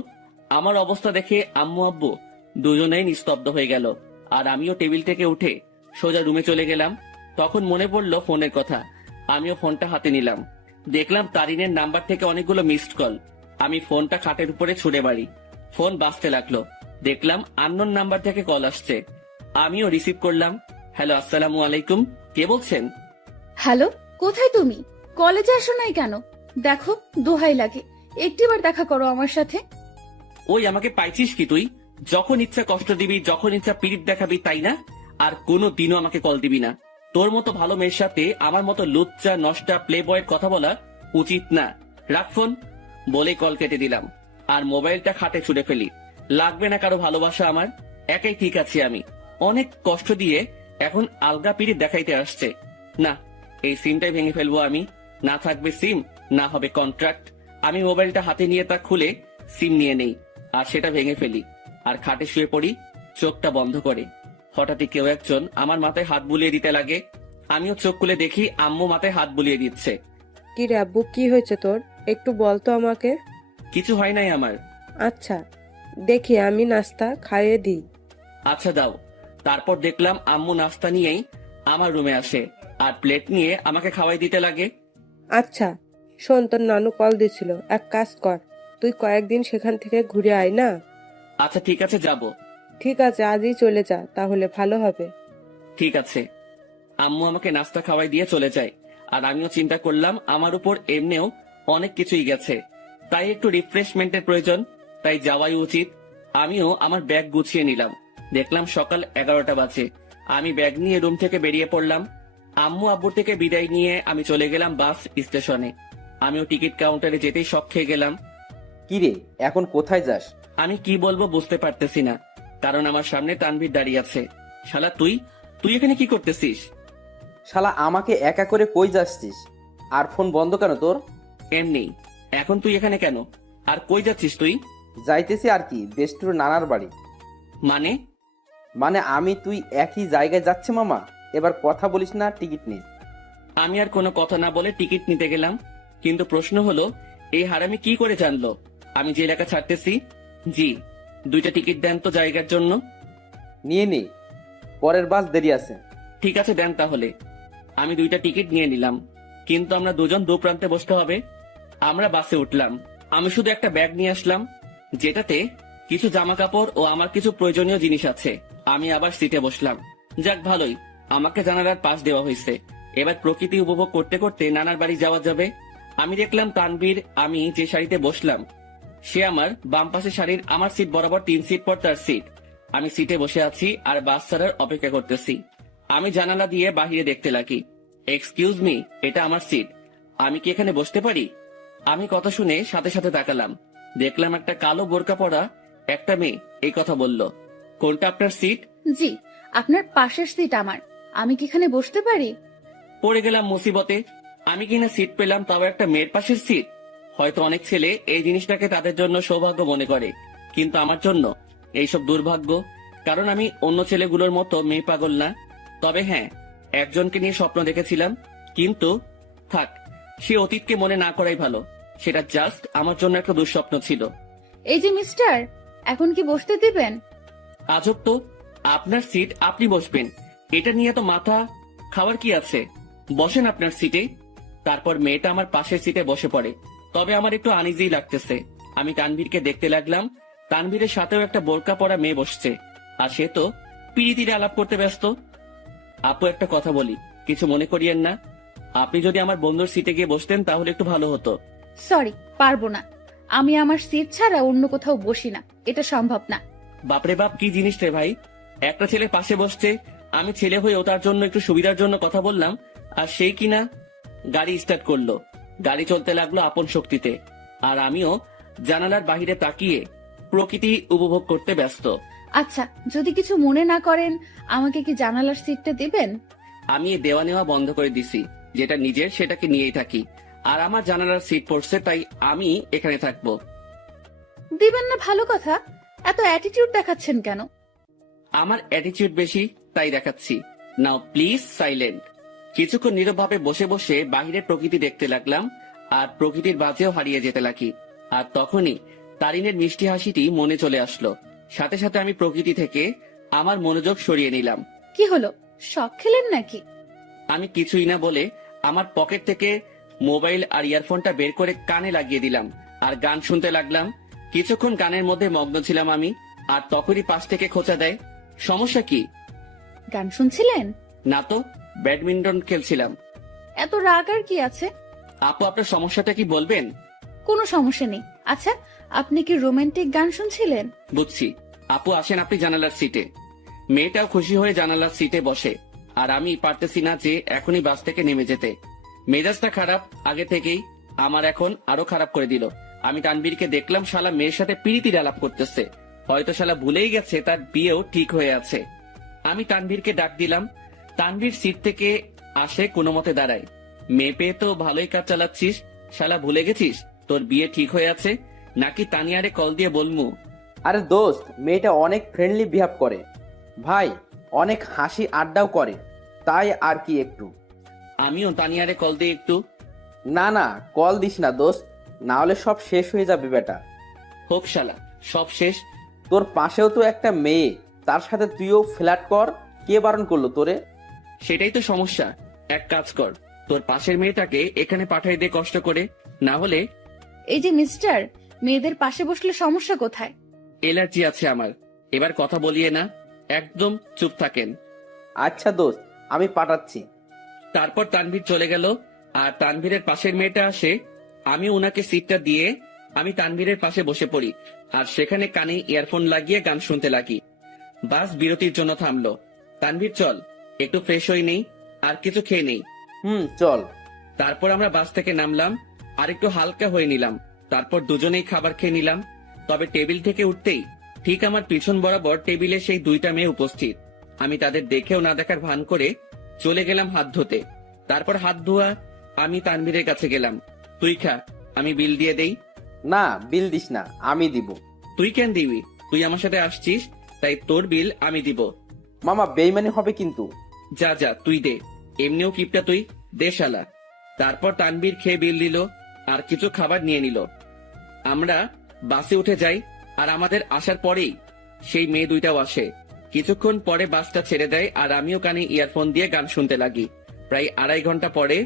আমার অবস্থা দেখে আম্মু আব্বু দুজনেই নিস্তব্ধ হয়ে গেল, আর আমিও টেবিল থেকে উঠে সোজা রুমে চলে গেলাম। তখন মনে পড়লো ফোনের কথা। আমিও ফোনটা হাতে নিলাম, দেখলাম তারিনের নাম্বার থেকে অনেকগুলো মিসড কল। আমি ফোনটা খাটের উপরে ছুড়ে মারি। ফোন বাজতে লাগলো, দেখলাম আননোন নাম্বার থেকে কল আসছে। আমিও রিসিভ করলাম। হ্যালো, আসসালামু আলাইকুম, কে বলছেন? হ্যালো, কোথায় তুমি? কলেজে আসো নাই কেন? দেখো, দোহাই লাগে, একটিবার দেখা করো আমার সাথে। ওই আমাকে পাইছিস কি তুই? যখন ইচ্ছা কষ্ট দিবি, যখন ইচ্ছা পিরিত দেখাবি, তাই না? আর কোনো দিনও আমাকে কল দিবি না। তোর মতো ভালো মেয়ের সাথে আমার মতো লুচ্চা নষ্টা প্লে বয়ের কথা বলা উচিত না। রাখ ফোন, বলে কল কেটে দিলাম আর মোবাইলটা খাটে ছুড়ে ফেলি। লাগবে না কারো ভালোবাসা আমার, একাই ঠিক আছি আমি। অনেক কষ্ট দিয়ে এখন আলগা পিরিত দেখাইতে আসছে। না, এই সিমটাই ভেঙে ফেলবো আমি। না থাকবে সিম, না হবে কন্ট্রাক্ট। আমি মোবাইলটা হাতে নিয়ে তা খুলে সিম নিয়ে নেই আর সেটা ভেঙে ফেলি, আর খাটে শুয়ে পড়ি চোখটা বন্ধ করে। হঠাৎই কেউ একজন আমার মাথায় হাত বুলিয়ে দিতে লাগে। আমিও চোখ খুলে দেখি আম্মু মাথায় হাত বুলিয়ে দিচ্ছে। কি রে আব্বু, কি হয়েছে তোর? একটু বল তো আমাকে। কিছু হয় নাই আমার। আচ্ছা, দেখি আমি নাস্তা খাইয়ে দিই। আচ্ছা দাও। তারপর দেখলাম আম্মু নাস্তা নিয়েই আমার রুমে আসে আর প্লেট নিয়ে আমাকে খাওয়াই দিতে লাগে। আচ্ছা শোন, তোর নানু কল দিছিল, এক কাজ কর, তুই কয়েকদিন সেখান থেকে ঘুরে আয় না। আচ্ছা ঠিক আছে, যাব। ঠিক আছে, আজই চলে যা, তাহলে ভালো হবে। ঠিক আছে। আম্মু আমাকে নাস্তা খাওয়াই দিয়ে চলে যায়, আর আমিও চিন্তা করলাম আমার উপর এমনিও অনেক কিছুই গেছে, তাই একটু রিফ্রেশমেন্টের প্রয়োজন, তাই যাওয়াই উচিত। আমিও আমার ব্যাগ গুছিয়ে নিলাম। দেখলাম সকাল 11টা বাজে। আমি ব্যাগ নিয়ে রুম থেকে বেরিয়ে পড়লাম। আম্মু আব্বুর থেকে বিদায় নিয়ে আমি চলে গেলাম বাস স্টেশনে। আমিও টিকিট কাউন্টারে যেতেই শক খেয়ে গেলাম। কি রে, এখন কোথায় যাস? আমি কি বলবো বুঝতে পারতেছি না, কারণ আমার সামনে তানভীর দাঁড়িয়ে আছে। শালা তুই তুই এখানে কি করতেছিস? শালা আমাকে একা করে কই যাচ্ছিস? আর ফোন বন্ধ কেন তোর? এমনি। এখন তুই এখানে কেন? আর কই যাচ্ছিস তুই? যাইতেছি আর কি, বেষ্টুর নানার বাড়ি। মানে? মানে আমি তুই একই জায়গায় যাচ্ছে মামা। এবার কথা বলিস না, টিকিট নে। আমি আর কোনো কথা না বলে টিকিট নিতে গেলাম, কিন্তু প্রশ্ন হলো এই হারামি কি করে জানলো আমি যে এলাকা ছাড়তেছি? জি, 2টা টিকিট দেন তো জায়গার জন্য। নিয়ে নে, পরের বাস দেরি আছে। ঠিক আছে দেন তাহলে। আমি 2টা টিকিট নিয়ে নিলাম, কিন্তু আমরা দুজন দু প্রান্তে বসতে হবে। আমরা বাসে উঠলাম। আমি শুধু একটা ব্যাগ নিয়ে আসলাম, যেটাতে কিছু জামা কাপড় ও আমার কিছু প্রয়োজনীয় জিনিস আছে। আমি আবার সিটে বসলাম। যাক ভালোই, আমাকে জানালার পাশ দেওয়া হয়েছে। এবার প্রকৃতি উপভোগ করতে করতে নানার বাড়ি যাওয়া যাবে। আমি দেখলাম তানভীর, আমি যে শাড়িতে বসলাম সে আমার বাম পাশে শাড়ির আমার সিট বরাবর 3 সিট পর তার সিট। আমি সিটে বসে আছি আর বাস ছাড়ার অপেক্ষা করতেছি। আমি জানালা দিয়ে বাহিরে দেখতে লাগি। এক্সকিউজ মি, এটা আমার সিট, আমি কি এখানে বসতে পারি? আমি কথা শুনে সাথে সাথে তাকালাম, দেখলাম একটা কালো বোরকা পরা একটা মেয়ে এই কথা বলল। কোনটা আপনার সিট? জি, আপনার পাশের সিট আমার, আমি কি এখানে বসতে পারি? পড়ে গেলাম মুসিবতে। আমি কিনা সিট পেলাম, তাও একটা মেয়ের পাশের সিট। হয়তো অনেক ছেলে এই জিনিসটাকে তাদের জন্য সৌভাগ্য মনে করে, কিন্তু আমার জন্য এইসব দুর্ভাগ্য, কারণ আমি অন্য ছেলেগুলোর মতো মেয়ে পাগল না। তবে হ্যাঁ, একজনকে নিয়ে স্বপ্ন দেখেছিলাম, কিন্তু থাক, সে অতীতকে মনে না করাই ভালো। সেটা জাস্ট আমার জন্য একটা দুঃস্বপ্ন ছিল। এই যে মিস্টার, এখন কি বসতে দিবেন? আজব তো, আপনার সিট আপনি বসবেন, এটা নিয়ে তো মাথা খাওয়ার কি আছে? বসেন আপনার সিটে। তারপর মেয়েটা আমার পাশের সিটে বসে পড়ে। তবে আমার একটু আনইজি লাগতেছে। আমি তানভীরকে দেখতে লাগলাম। তানভীরের সাথেও একটা বোরকা পরা মেয়ে বসছে, আর সে তো পিড়িতিরে আলাপ করতে ব্যস্ত। আপু একটা কথা বলি, কিছু মনে করিয়েন না। আপনি যদি আমার বন্ধুর সিটে গিয়ে বসতেন তাহলে একটু ভালো হতো। সরি, পারবো না। আমি আমার সিট ছাড়া অন্য কোথাও বসি না, এটা সম্ভব না। বাপরে বাপ, কি জিনিস রে ভাই! একটা ছেলে পাশে বসছে, আমি ছেলে হয়েও তার জন্য একটু সুবিধার জন্য কথা বললাম, আর সেই কিনা গাড়ি স্টার্ট করলো। গাড়ি চলতে লাগলো আপন শক্তিতে, আর আমিও জানালার বাহিরে তাকিয়ে প্রকৃতি উপভোগ করতে ব্যস্ত। আচ্ছা, যদি কিছু মনে না করেন, আমাকে কি জানালার সিটটা দিবেন? আমি দেওয়া নেওয়া বন্ধ করে দিছি, যেটা নিজের সেটাকে নিয়েই থাকি। আর আমার জানালার সিট পড়ছে, তাই আমি এখানে থাকবো। দিবেন না ভালো কথা, এত অ্যাটিটিউড দেখাচ্ছেন কেন? আমার অ্যাটিটিউড বেশি, তাই দেখাচ্ছি। নাও প্লিজ সাইলেন্ট। কিছুক্ষণ নীরবভাবে বসে বসে বাইরে প্রকৃতি দেখতে লাগলাম, আর প্রকৃতির বাজেও হারিয়ে যেতে লাগি। আর তখনই তারিনের মিষ্টি হাসিটি মনে চলে আসলো। সাথে সাথে আমি প্রকৃতি থেকে আমার মনোযোগ সরিয়ে নিলাম। কি হলো, শখ খেলেন নাকি? আমি কিছুই না বলে আমার পকেট থেকে মোবাইল আর ইয়ারফোনটা বের করে কানে লাগিয়ে দিলাম, আর গান শুনতে লাগলাম। কিছুক্ষণ গানের মধ্যে মগ্ন ছিলাম আমি, আর তখনই পাশ থেকে খোঁচা দেয়, সমস্যা কি? গান শুনছিলেন? না তো, ব্যাডমিন্টন খেলছিলাম। এত রাগ আর কি আছে? আপু, আপনার সমস্যাটা কি বলবেন? কোনো সমস্যা নেই। আচ্ছা, আপনি কি রোমান্টিক গান শুনছিলেন? বুঝছি। আপু আসেন আপনি জানালার সিটে। মেয়েটাও খুশি হয়ে জানালার সিটে বসে, আর আমি পারতেছি না যে এখনই বাস থেকে নেমে যেতে। মেজাজটা খারাপ আগে থেকেই, আমার এখন আরো খারাপ করে দিল। আমি তানবীরকে দেখলাম শালা মেয়ের সাথে প্রীতির আলাপ করতেছে। হয়তো শালা ভুলেই গেছে তার বিয়েও ঠিক হয়ে আছে। আমি তানভীরকে ডাক দিলাম। তানভীর সিট থেকে আসে, কোনো মতে দাঁড়ায়। মেয়ে পেয়ে তো ভালোই কাজ চালাচ্ছিস, শালা ভুলে গেছিস তোর বিয়ে ঠিক হয়ে আছে? নাকি তানিয়ারে কল দিয়ে বলমু? আরে দোস্ত, মেয়েটা অনেক ফ্রেন্ডলি বিহেভ করে ভাই, অনেক হাসি আড্ডাও করে, তাই আর কি একটু। আমিও তানিয়ারে কল দিয়ে একটু। না না, কল দিস না দোস্ত, না হলে সব শেষ হয়ে যাবে বেটা। হোক শালা, সব শেষ। তোর পাশেও তো একটা মেয়ে, তার সাথে তুইও ফ্ল্যাট কর, কে বারণ করলো তোরে? সেটাই তো সমস্যা। এক কাজ কর, তোর পাশের মেয়েটাকে এখানে পাঠাই দে কষ্ট করে, না হলে। এই যে মিস্টার, মেয়েদের পাশে বসলে সমস্যা কোথায়? এলার্জি আছে আমার। এবার কথা বলিয়ে না, একদম চুপ থাকেন। আচ্ছা দোস্ত, আমি পাঠাচ্ছি। তারপর তানভীর চলে গেল, আর তানভীরের পাশের মেয়েটা আসে। আমি ওনাকে সিটটা দিয়ে আমি তানভীরের পাশে বসে পড়ি, আর সেখানে কানে ইয়ারফোন লাগিয়ে গান শুনতে লাগি। বাস বিরতির জন্য থামলো। তানভীর চল, একটু ফ্রেশ হয়ে নেই, আর কিছু খেয়ে নেই। চল। তারপর আমরা বাস থেকে নামলাম, আর একটু হালকা হয়ে নিলাম। তারপর দুজনেই খাবার খেয়ে নিলাম। তবে টেবিল থেকে উঠতেই ঠিক আমার পিছন বরাবর টেবিলে সেই দুইটা মেয়ে উপস্থিত। আমি তাদের দেখেও না দেখার ভান করে চলে গেলাম হাত ধুতে। তারপর হাত ধোয়া আমি তানভীরের কাছে গেলাম। তুই খা, আমি বিল দিয়ে দেই। না, বিল দিস না, আমি দিব। তুই কেন দিবি? তুই আমার সাথে আসছিস, তাই তোর বিল আমি দিব। মামা, বেইমানি হবে কিন্তু। যা যা, তুই দে। এমনিও কিপটা তুই, দে শালা। তারপর তানভীর খেয়ে বিল দিল, আর কিছু খাবার নিয়ে নিল। আমরা বাসে উঠে যাই, আর আমাদের আসার পরেই সেই মেয়ে দুইটাও আসে। কিছুক্ষণ পরে বাসটা ছেড়ে দেয়, আর আমিও কানে ইয়ারফোন দিয়ে গান শুনতে লাগি। প্রায় 2.5 ঘন্টা পরে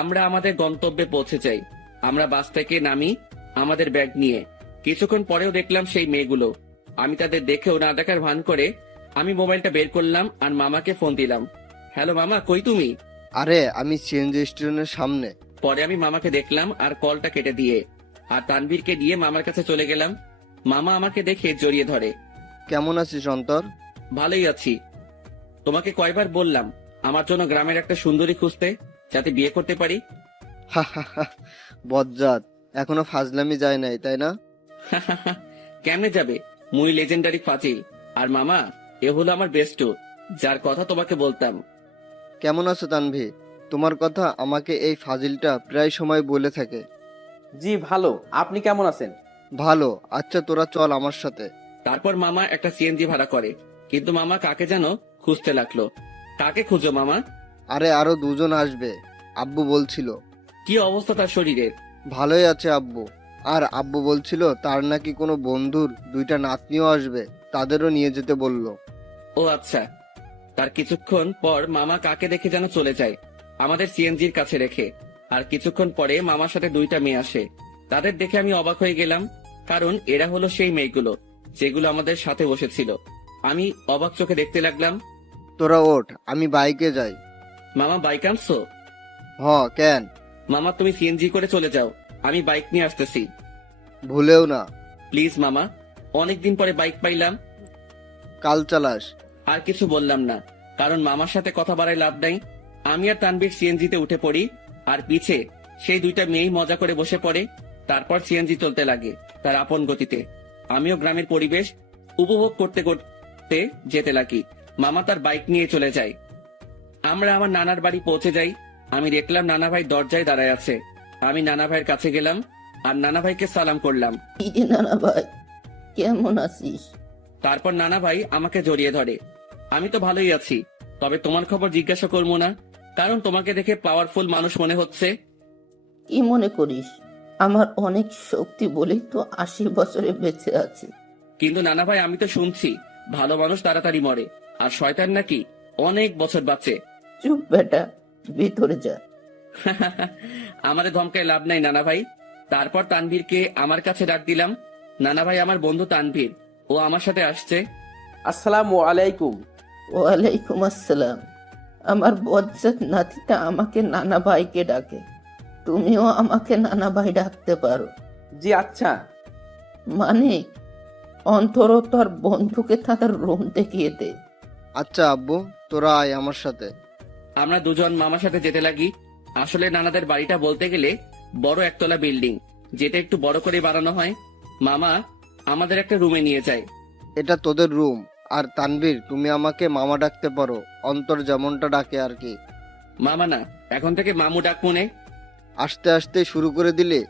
আমরা আমাদের গন্তব্যে পৌঁছে যাই। আমরা বাস থেকে নামি আমাদের ব্যাগ নিয়ে। কিছুক্ষণ পরেও দেখলাম সেই মেয়েগুলো। আমি তাদের দেখেও না দেখার ভান করে আমি মোবাইলটা বের করলাম, আর মামাকে ফোন দিলাম। হ্যালো মামা, কই তুমি? আরে আমি সিএনজি স্টেশনের সামনে। পরে আমি মামাকে দেখলাম আর কলটা কেটে দিয়ে, আর তানভীরকে দিয়ে মামার কাছে চলে গেলাম। মামা আমাকে দেখে জড়িয়ে ধরে। কেমন আছিস অন্তর? ভালোই আছি। তোমাকে কয়বার বললাম আমার জন্য গ্রামের একটা সুন্দরী খুঁজতে, যাতে বিয়ে করতে পারি? বজ্জাত, এখনো ফাজলামি যায় নাই তাই না? কেমনে যাবে? মুই লেজেন্ডারি ফাজিল। আর মামা, এ হলো আমার বেস্ট, যার কথা তোমাকে বলতাম। কেমন আছো তানভি? তোমার কথা আমাকে এই ফাজিলটা প্রায় সময় বলে থাকে। জি ভালো, আপনি কেমন আছেন? ভালো। আচ্ছা তোরা চল আমার সাথে। তারপর মামা একটা সিএনজি ভাড়া করে, কিন্তু মামা কাকে যেন খুঁজতে লাগলো। কাকে খুঁজো মামা? আরে আরো দুজন আসবে, আব্বু বলছিল। কি অবস্থা তার শরীরের? ভালোই আছে আব্বু। আর আব্বু বলছিল তার নাকি কোনো বন্ধুর 2টা নাতনিও আসবে, তাদেরও নিয়ে যেতে বলল। ও আচ্ছা। তার কিছুক্ষণ পর মামা কাকে দেখে যেন চলে যায় আমাদের সিএনজির কাছে রেখে। আর কিছুক্ষণ পরে মামার সাথে 2টা মেয়ে আসে। তাদের দেখে আমি অবাক হয়ে গেলাম, কারণ এরা হলো সেই মেয়েগুলো যেগুলো আমাদের সাথে বসেছিল। আমি অবাক চোখে দেখতে লাগলাম। তোরা ওঠ, আমি বাইকে যাই। মামা বাইক আনছো? কেন? মামা তুমি সিএনজি করে চলে যাও, আমি বাইক নিয়ে আসতেছি। ভুলেও না। প্লিজ মামা, অনেকদিন পরে বাইক পাইলাম। কাল চালাস। আর কিছু বললাম না, কারণ মামার সাথে কথা বাড়ায় লাভ নাই। আমি আর তানবীর সিএনজিতে উঠে পড়ি, আর পিছে সেই দুইটা মেয়েই মজা করে বসে পড়ে। তারপর সিএনজি চলতে লাগে তার আপন গতিতে। আমিও গ্রামের পরিবেশ উপভোগ করতে করতে যেতে লাগি। মামা তার বাইক নিয়ে চলে যায়। আমরা আমার নানার বাড়ি পৌঁছে যাই। আমি দেখলাম নানা ভাই দরজায় দাঁড়ায় আছে। আমি নানা ভাইয়ের কাছে গেলাম আর নানা ভাইকে সালাম করলাম। নানা ভাই, কেমন আছিস? তারপর নানা ভাই আমাকে জড়িয়ে ধরে। আমি তো ভালোই আছি, তবে তোমার খবর জিজ্ঞাসা করবো না, কারণ তোমাকে দেখে পাওয়ারফুল মানুষ মনে হচ্ছে। কি মনে করিস? আমার অনেক শক্তি বলেই তো 80 বছরে বেঁচে আছি। কিন্তু নানা ভাই, আমি তো শুনছি ভালো মানুষ তাড়াতাড়ি মরে, আর শয়তান নাকি অনেক বছর বাঁচে। চুপ বেটা, ভিতরে যা। আমারে ধমকায় লাভ নাই নানা ভাই। তারপর তানভীরকে আমার কাছে ডাক দিলাম। নানা ভাই, আমার বন্ধু তানভীর, ও আমার সাথে আসছে। আসসালামু আলাইকুম। ওয়ালাইকুম আসসালাম। আমার বজ্জাত নাতিটা আমাকে নানা ভাইকে ডাকে, তুমিও আমাকে নানা ভাই ডাকতে পারো। জি আচ্ছা। মানে অন্তর তোর বন্ধুকে তাদের রুম দেখিয়ে দে। আচ্ছা আব্বু, তোরা আয় আমার সাথে। আমরা দুজন মামার সাথে যেতে লাগি। আসলে নানাদের বাড়িটা বলতে গেলে বড় একতলা বিল্ডিং, যেটা একটু বড় করে বানানো হয়। মামা আমাদের একটা রুমে নিয়ে যায়। এটা তোদের রুম। আর তানভীর, তুমি আমাকে মামা ডাকতে পারো, অন্তর যেমনটা ডাকে আর কি। মামা না, এখন থেকে মামু ডাক মনে। আস্তে আস্তে শুরু করে দিলে।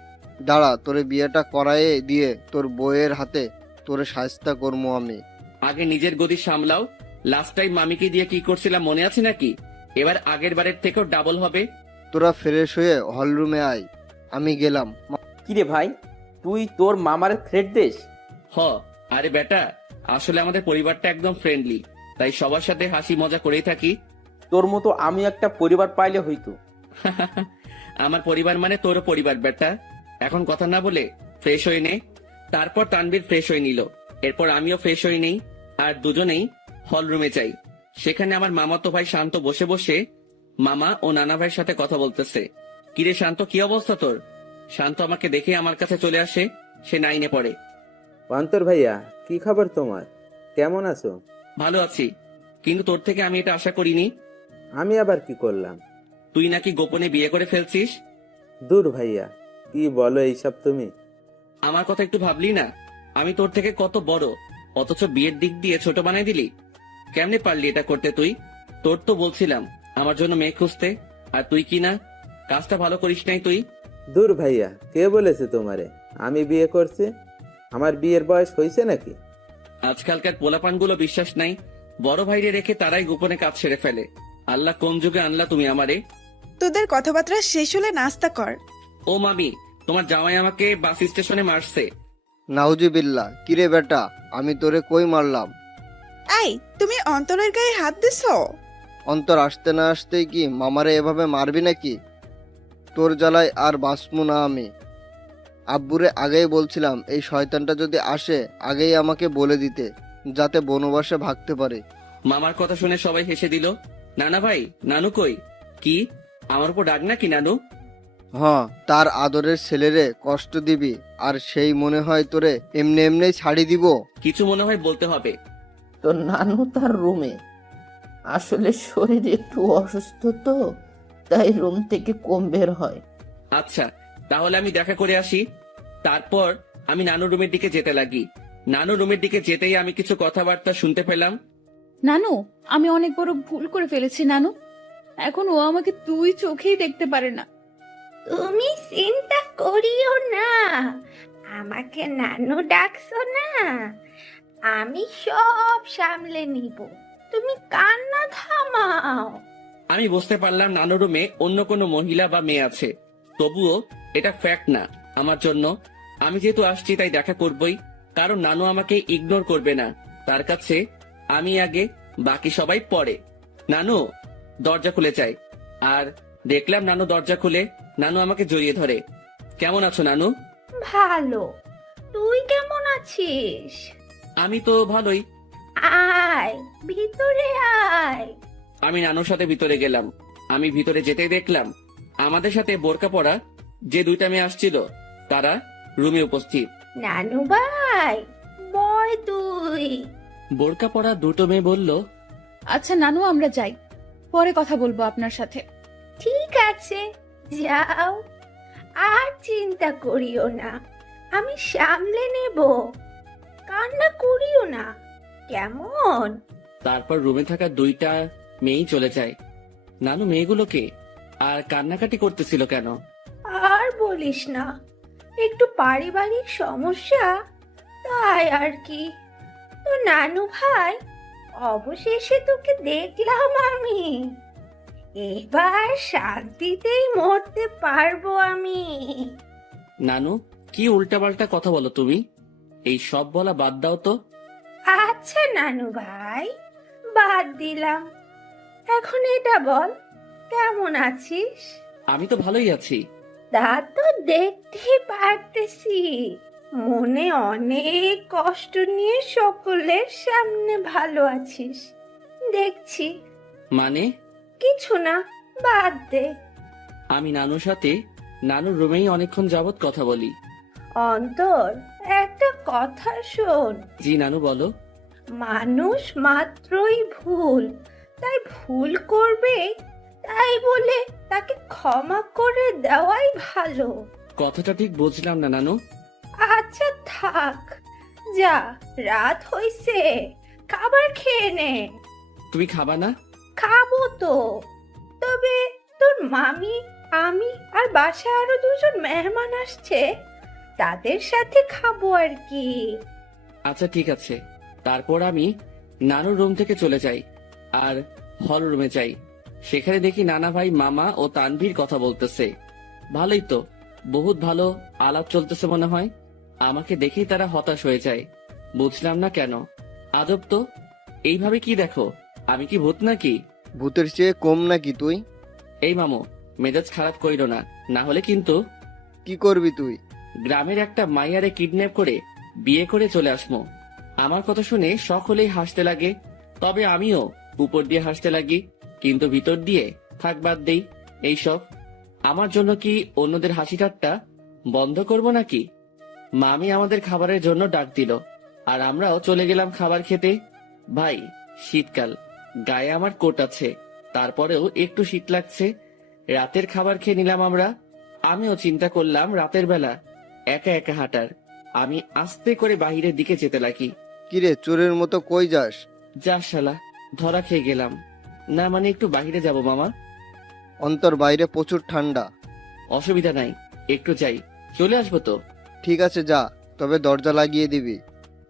দাঁড়া, তোরে বিয়েটা করায়ে দিয়ে তোর বউয়ের হাতে তোরে শায়েস্তা করবো আমি। আগে নিজের গদি সামলাও। লাস্ট টাইম মামিকে দিয়ে কি করছিলাম মনে আছে নাকি? এবার আগের বারের থেকেও ডাবল হবে। তোরা ফ্রেশ হয়ে হলরুমে আয়, আমি গেলাম। কিরে ভাই, তুই তোর মামার থ্রেট দিস? হ, আরে বেটা, আসলে আমাদের পরিবারটা একদম ফ্রেন্ডলি, তাই সবার সাথে হাসি মজা করেই থাকি। তোর মতো আমি একটা পরিবার পাইলে হইতো। আমার পরিবার মানে তোর পরিবার বেটা। এখন কথা না বলে ফ্রেশ হয়ে নে। তারপর তানভীর ফ্রেশ হয়ে নিল। এরপর আমিও ফ্রেশ হয়ে নেই, আর দুজনেই হল রুমে যাই। সেখানে আমার মামাতো ভাই শান্ত বসে বসে মামা ও নানা ভাইয়ের সাথে কথা বলতেছে। কিরে শান্ত, কি অবস্থা তোর? শান্ত আমাকে দেখে আমার কাছে চলে আসে। সে 9-এ পড়ে। অন্তর ভাইয়া, কি খবর তোমার? কেমন আছো? ভালো আছি, কিন্তু তোর থেকে আমি এটা আশা করিনি। আমি আবার কি করলাম? তুই নাকি গোপনে বিয়ে করে ফেলছিস। দূর ভাইয়া, কি বলো এইসব তুমি? আমার কথা একটু ভাবলি না? আমি তোর থেকে কত বড়, অথচ বিয়ের দিক দিয়ে ছোট বানাই দিলি। কেমনে পারলি এটা করতে তুই? তোর তো বলছিলাম আমার জন্য মেয়ে খুঁজতে, আর তুই কি না, কাজটা ভালো করিস নাই তুই। দূর ভাইয়া, কে বলেছে তোমারে আমি বিয়ে করছি? আমার বিয়ের বয়স হয়েছে নাকি? আজকালকার পোলাপানগুলো বিশ্বাস নাই, বড় ভাইরে রেখে তারাই গোপনে কাজ সেরে ফেলে। আল্লাহ কোন যুগে আনলা তুমি আমারে। তোদের কথাবার্তা শেষ হলে নাস্তা কর। ও মামি, তোমার জামাই আমাকে বাস স্টেশনে মারছে। নাউজুবিল্লাহ। কিরে বেটা, আমি তোরে কই মারলাম? এই, তুমি অন্তরের গায়ে হাত দিছো? অন্তর আসতে না আসতেই কি মামারে এভাবে মারবি নাকি? তোর জ্বালায় আর বাঁচমু না আমি। আব্বুরে আগেই বলছিলাম এই শয়তানটা যদি আসে আগেই আমাকে বলে দিতে, যাতে বনবাসে ভাগতে পারে। মামার কথা শুনে সবাই হেসে দিল। নানা ভাই, নানু কই? কি আমার উপর রাগ নাকি নানু? হ্যাঁ, তার আদরের ছেলেরে কষ্ট দিবি আর সেই মনে হয় তোরে এমনি এমনি ছাড়ি দিব? কিছু মনে হয় বলতে হবে। তো নানু তার রুমে, আসলে শরীর একটু অসুস্থ তো, তাই রুম থেকে কম বের হয়। আচ্ছা, তাহলে আমি দেখা করে আসি। তারপর আমি নানু রুমের দিকে যেতে লাগি। নানু রুমের দিকে যেতেই আমি কিছু কথাবার্তা শুনতে পেলাম। নানু, আমি অনেক বড় ভুল করে ফেলেছি নানু। এখন ও আমাকে দুই চোখেই দেখতে পারে না। তুমি চিন্তা করিও না, আমাকে নানু ডাকছো না, আমি সব সামলে নিব, তুমি কান্না থামাও। আমি বুঝতে পারলাম নানু রুমে অন্য কোনো মহিলা বা মেয়ে আছে। তবুও এটা ফ্যাক্ট না আমার জন্য। আমি যেহেতু আসছি তাই দেখা করবই, কারণ নানু আমাকে ইগনোর করবে না। তার কাছে আমি আগে, বাকি সবাই পরে। নানু দরজা খুলে যায়, আর দেখলাম নানু দরজা খুলে নানু আমাকে জড়িয়ে ধরে। কেমন আছো নানু? ভালো, তুই কেমন আছিস? আমি তো ভালোই। আয় ভিতরে আয়। আমি নানুর সাথে ভিতরে গেলাম। আমি ভিতরে যেতেই দেখলাম আমাদের সাথে বোরকা পরা যে দুইটা মেয়ে আসছিল তারা রুমে উপস্থিত। নানু ভাই, বয় তুই। বোরকা পরা দুটো মেয়ে বলল, আচ্ছা নানু, আমরা যাই, পরে কথা বলবো আপনার সাথে। ঠিক আছে, যাও। আর চিন্তা করিও না, আমি সামলে নেব। কান্না করিও না, কেমন? তারপর রুমে থাকা দুইটা মেয়েই চলে যায়। নানু মেয়েগুলোকে আর কান্নাকাটি করতেছিল কেন? আর বলিস না, একটু পারিবারিক সমস্যা, তাই আর কি। তো নানু ভাই, অবশেষে তোকে দেখলাম আমি। এবার শান্তিতেই মরতে পারবো আমি। নানু, কি উল্টাপাল্টা কথা বলো তুমি? এই সব বলা বাদ দাও তো। আচ্ছা নানু ভাই, বাদ দিলাম। এখন এটা বল, কেমন আছিস? আমি তো ভালোই আছি। তা তো দেখতেই পারতেছি, মনে অনেক কষ্ট নিয়ে সকলের সামনে ভালো আছিস দেখছি। মানে? কিছু না, বাদ দে। আমি নানুর সাথে নানুর রুমেই অনেকক্ষণ যাবত কথা বলি। অন্তর, একটা কথা শোন। জি নানু, বলো। মানুষ মাত্রই ভুল, তাই ভুল করবে, তাই বলে তাকে ক্ষমা করে দেওয়াই ভালো। কথাটা ঠিক বুঝলাম না নানু। আচ্ছা থাক, যা, রাত হইছে, খাবার খেয়ে নে। তুমি খাবা না? খাবো তো, তবে তোর মামি, আমি আর বাসায় আরো দুজন মেহমান আসছে, তাদের সাথে খাবো আর কি। আচ্ছা ঠিক আছে। তারপর আমি নানুর রুম থেকে চলে যাই আর হল রুমে যাই। সেখানে দেখি নানা ভাই, মামা ও তানভীর কথা বলতেছে। ভালোই তো, বহুত ভালো আলাপ চলতেছে মনে হয়। আমাকে দেখেই তারা হতাশ হয়ে যায়। বুঝলাম না কেন। আজব তো, এইভাবে কি দেখো? আমি কি ভূত নাকি? ভূতের চেয়ে কম নাকি তুই? এই মামু, মেজাজ খারাপ কইরো না, না হলে কিন্তু কি করবি তুই? গ্রামের একটা মাইয়ারে কিডন্যাপ করে বিয়ে করে চলে আসমো। আমার কথা শুনে সকলেই হাসতে লাগে, তবে আমিও উপর দিয়ে হাসতে লাগি, কিন্তু ভিতর দিয়ে থাক বাদ দেই এইসব। আমার জন্য কি অন্যদের হাসি ঠাট্টা বন্ধ করব নাকি? মামি আমাদের খাবারের জন্য ডাক দিল আর আমরাও চলে গেলাম খাবার খেতে। ভাই, শীতকাল, গায়ে আমার কোট আছে, তারপরেও একটু শীত লাগছে। রাতের খাবার খেয়ে নিলাম আমরা। আমিও চিন্তা করলাম রাতের বেলা একা একা হাঁটার। আমি আস্তে করে বাহিরের দিকে যেতে লাগি। কিরে, চোরের মতো কই যাস? যা শালা, ধরা খেয়ে গেলাম। না মানে একটু বাহিরে যাব মামা। অন্তর, বাইরে প্রচুর ঠান্ডা। অসুবিধা নাই, একটু যাই, চলে আসবো তো। ঠিক আছে যা, তবে দরজা লাগিয়ে দিবি।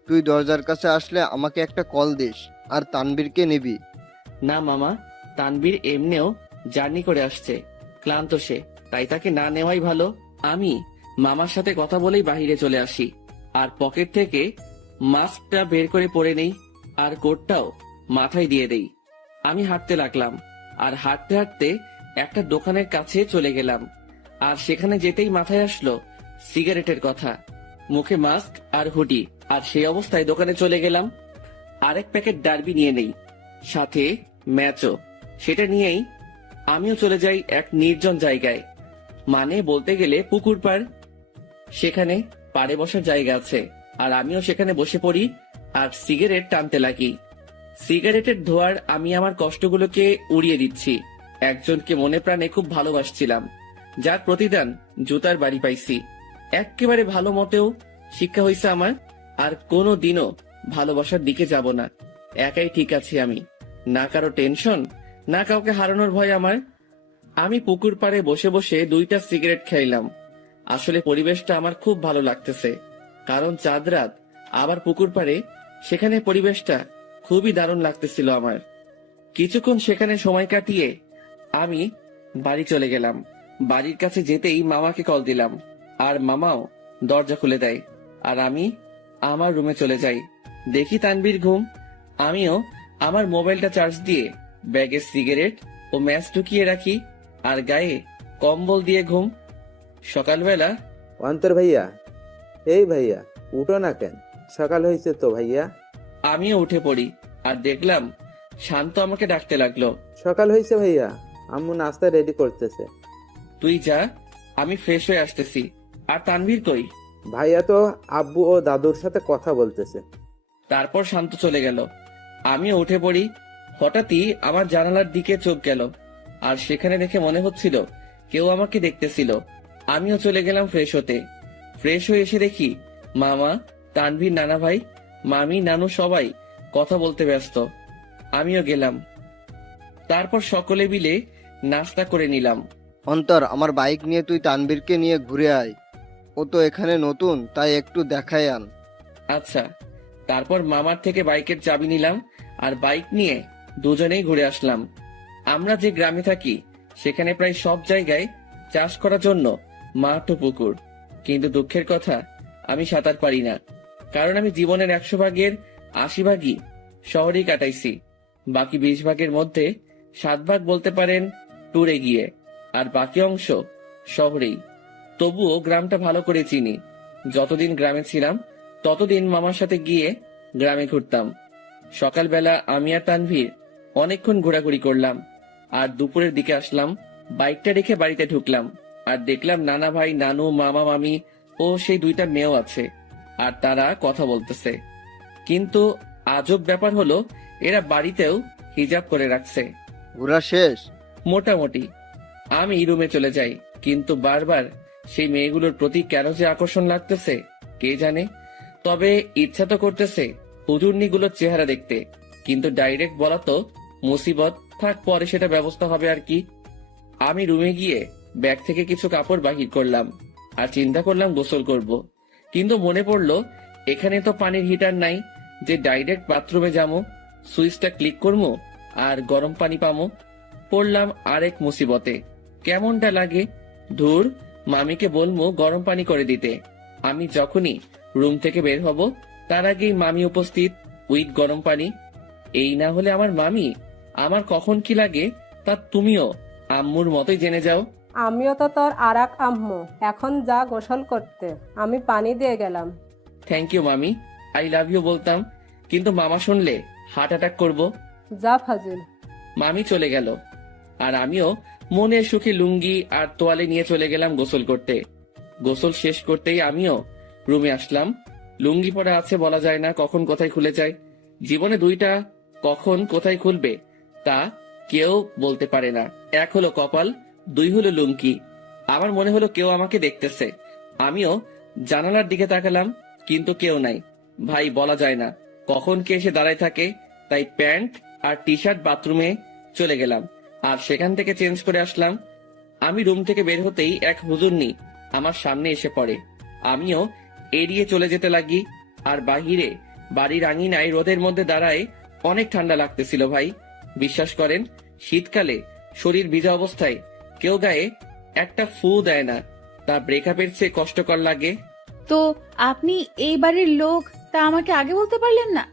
তুই দরজার কাছে আসলে আমাকে একটা কল দিস, আর তানবীরকে নিবি। না মামা, তানবীর এমনিও জার্নি করে আসছে, ক্লান্ত সে, তাই তাকে না নেওয়াই ভালো। আমি মামার সাথে কথা বলেই বাহিরে চলে আসি আর পকেট থেকে মাস্কটা বের করে পরে নেই আর কোটটাও মাথায় দিয়ে দেই। আমি হাঁটতে লাগলাম আর হাঁটতে হাঁটতে একটা দোকানের কাছে চলে গেলাম। আর সেখানে যেতেই মাথায় আসলো সিগারেটের কথা। মুখে মাস্ক আর হুডি, আর সেই অবস্থায় দোকানে চলে গেলাম। আরেক প্যাকেট ডার্বি নিয়ে নেই, সাথে ম্যাচও। সেটা নিয়েই আমিও চলে যাই এক নির্জন জায়গায়, মানে বলতে গেলে পুকুর পাড়। সেখানে পাড়ে বসার জায়গা আছে আর আমিও সেখানে বসে পড়ি আর সিগারেট টানতে লাগি। সিগারেটের ধোঁয়ার আমি আমার কষ্টগুলোকে উড়িয়ে দিচ্ছি। একজনকে মনে প্রাণে খুব ভালোবাসছিলাম, যার প্রতিদান জুতার বাড়ি পাইছি। একেবারে ভালো মতেও শিক্ষা হয়েছে আমার, আর কোনো দিনও ভালোবাসার দিকে যাব না। একাই ঠিক আছি আমি, না কারো টেনশন, না কাউকে হারানোর ভয় আমার। আমি পুকুর পাড়ে বসে বসে 2টা সিগারেট খাইলাম। আসলে পরিবেশটা আমার খুব ভালো লাগতেছে, কারণ চাঁদ রাত, আবার পুকুর পাড়ে, সেখানে পরিবেশটা খুবই দারুণ লাগতেছিল আমার। কিছুক্ষণ সেখানে সময় কাটিয়ে আমি বাড়ি চলে গেলাম। বাড়ির কাছে যেতেই মামাকে কল দিলাম আর মামাও দরজা খুলে দেয় আর আমি আমার রুমে চলে যাই। দেখি তানবীর ঘুম। আমিও আমার মোবাইলটা চার্জ দিয়ে ব্যাগে সিগারেট ও ম্যাচ ঢুকিয়ে রাখি আর গায়ে কম্বল দিয়ে ঘুম। সকালবেলা অন্তর ভাইয়া, এই ভাইয়া, উঠো না কেন? সকাল হয়েছে তো ভাইয়া। আমিও উঠে পড়ি আর দেখলাম শান্ত আমাকে ডাকতে লাগলো। সকাল হয়েছে ভাইয়া, আম্মু নাস্তা রেডি করতেছে। তুই যা, আমি ফ্রেশ হয়ে আসতেছি আর তানভীর কই? ভাইয়া তো আব্বু ও দাদুর সাথে কথা বলতেছে। তারপর শান্ত চলে গেল। আমিও উঠে পড়ি। হঠাৎই আমার জানালার দিকে চোখ গেল, আর সেখানে দেখে মনে হচ্ছিল কেউ আমাকে দেখতেছিল। আমিও চলে গেলাম ফ্রেশ হতে। ফ্রেশ হয়ে এসে দেখি মামা, তানভীর, নানা ভাই, মামি, নানু সবাই কথা বলতে ব্যস্ত। আমিও গেলাম। তারপর সকলে মিলে নাস্তা করে নিলাম। অন্তর, আমার বাইক নিয়ে তুই তানবীরকে নিয়ে ঘুরে আয়। ও তো এখানে নতুন, তাই একটু দেখায় আন। আচ্ছা। তারপর মামার থেকে বাইকের চাবি নিলাম আর বাইক নিয়ে দুজনেই ঘুরে আসলাম। আমরা যে গ্রামে থাকি সেখানে প্রায় সব জায়গায় চাষ করার জন্য মাঠ ও পুকুর, কিন্তু দুঃখের কথা আমি সাঁতার পারি না। কারণ আমি জীবনের 100 ভাগের 80 ভাগই শহরেই কাটাইছি। বাকি 20 ভাগের মধ্যে 7 ভাগ বলতে পারেন ট্যুরে গিয়ে, আর বাকি অংশ শহরেই। তবুও গ্রামটা ভালো করে চিনি। যতদিন গ্রামে ছিলাম ততদিন মামার সাথে গিয়ে গ্রামে ঘুরতাম। সকালবেলা আমি আর তানভীর অনেকক্ষণ ঘোরাঘুরি করলাম, আর দুপুরের দিকে আসলাম। বাইকটা রেখে বাড়িতে ঢুকলাম, আর দেখলাম নানা ভাই, নানু, মামা, মামি ও সেই 2টা মেয়েও আছে, আর তারা কথা বলতেছে। কিন্তু আজব ব্যাপার হলো এরা বাড়িতেও হিজাব করে রাখছে। ঘোরা শেষ? মোটামুটি। আমি রুমে চলে যাই, কিন্তু বারবার সেই মেয়েগুলোর প্রতি কেন যে আকর্ষণ লাগতেছে কে জানে। তবে ইচ্ছা তো করতেছে হুজুরনিগুলোর চেহারা দেখতে, কিন্তু ডাইরেক্ট বলা তো মুসিবত। থাক, পরে সেটা ব্যবস্থা হবে আর কি। আমি রুমে গিয়ে ব্যাগ থেকে কিছু কাপড় বাহির করলাম, আর চিন্তা করলাম গোসল করব। কিন্তু মনে পড়লো এখানে তো পানির হিটার নাই যে ডাইরেক্ট বাথরুমে যাবো, সুইচটা ক্লিক করবো আর গরম পানি পামো। পড়লাম আরেক মুসিবতে। কেমনটা লাগে। ধুর, মামিকে বলবো গরম পানি করে দিতে। আমি যখনই রুম থেকে বের হব তার আগেই মামি উপস্থিত উইথ গরম পানি। এই না হলে আমার মামি আমার কখন কি লাগে তা তুমিও আম্মুর মতোই জেনে যাও। আমিও তো তোর আরাক আম্মু। এখন যা গোসল করতে, আমি পানি দিয়ে গেলাম। থ্যাংক ইউ মামি, আই লাভ ইউ বলতাম, কিন্তু মামা শুনলে হার্ট অ্যাটাক করবো। যা ফাজিল। মামি চলে গেল, আর আমিও মনের সুখে লুঙ্গি আর তোয়ালে নিয়ে চলে গেলাম গোসল করতে। গোসল শেষ করতেই আমিও রুমে আসলাম। লুঙ্গি পরা আছে, বলা যায় না কখন কোথায় খুলে যায়। জীবনে 2টা কখন কোথায় খুলবে তা কেউ বলতে পারে না। 1 হলো কপাল, 2 হলো লুঙ্গি। আমার মনে হলো কেউ আমাকে দেখতেছে। আমিও জানালার দিকে তাকালাম, কিন্তু কেউ নাই। ভাই, বলা যায় না কখন কে এসে দাঁড়ায় থাকে। তাই প্যান্ট আর টি শার্ট বাথরুমে চলে গেলাম, আর সেখান থেকে চেঞ্জ করে আসলাম। আমি রুম থেকে বের হতেই এক হুজুরনি আমার সামনে এসে পড়ে। আমিও এড়িয়ে চলে যেতে লাগি। আর বাহিরে বাড়ির আঙিনায় রোদের মধ্যে দাঁড়ায় অনেক ঠান্ডা লাগতেছিল ভাই। বিশ্বাস করেন, শীতকালে শরীর ভিজা অবস্থায় কেউ গায়ে একটা ফু দেয় না, তা ব্রেকআপের চেয়ে কষ্টকর লাগে। তো আপনি এই বাড়ির লোক, তা আমাকে আগে বলতে পারলেন না?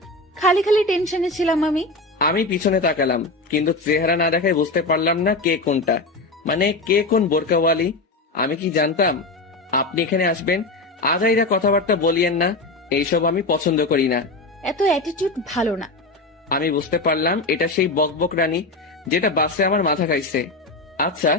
খালি খালি টেনশনে ছিলাম আমি। আমি পিছনে তাকালাম, কিন্তু চেহারা না দেখায় বুঝতে পারলাম না কে কোনটা, মানে কে কোন বোরকাওয়ালি। আমি কি জানতাম আপনি এখানে আসবেন? আজাইরা কথাবার্তা বলিয়েন না, এইসব আমি পছন্দ করি না। এত অ্যাটিটিউড ভালো না। আমি বুঝতে পারলাম এটা সেই বকবক রানী যেটা বাসে আমার মাথা খাইছে। আচ্ছা,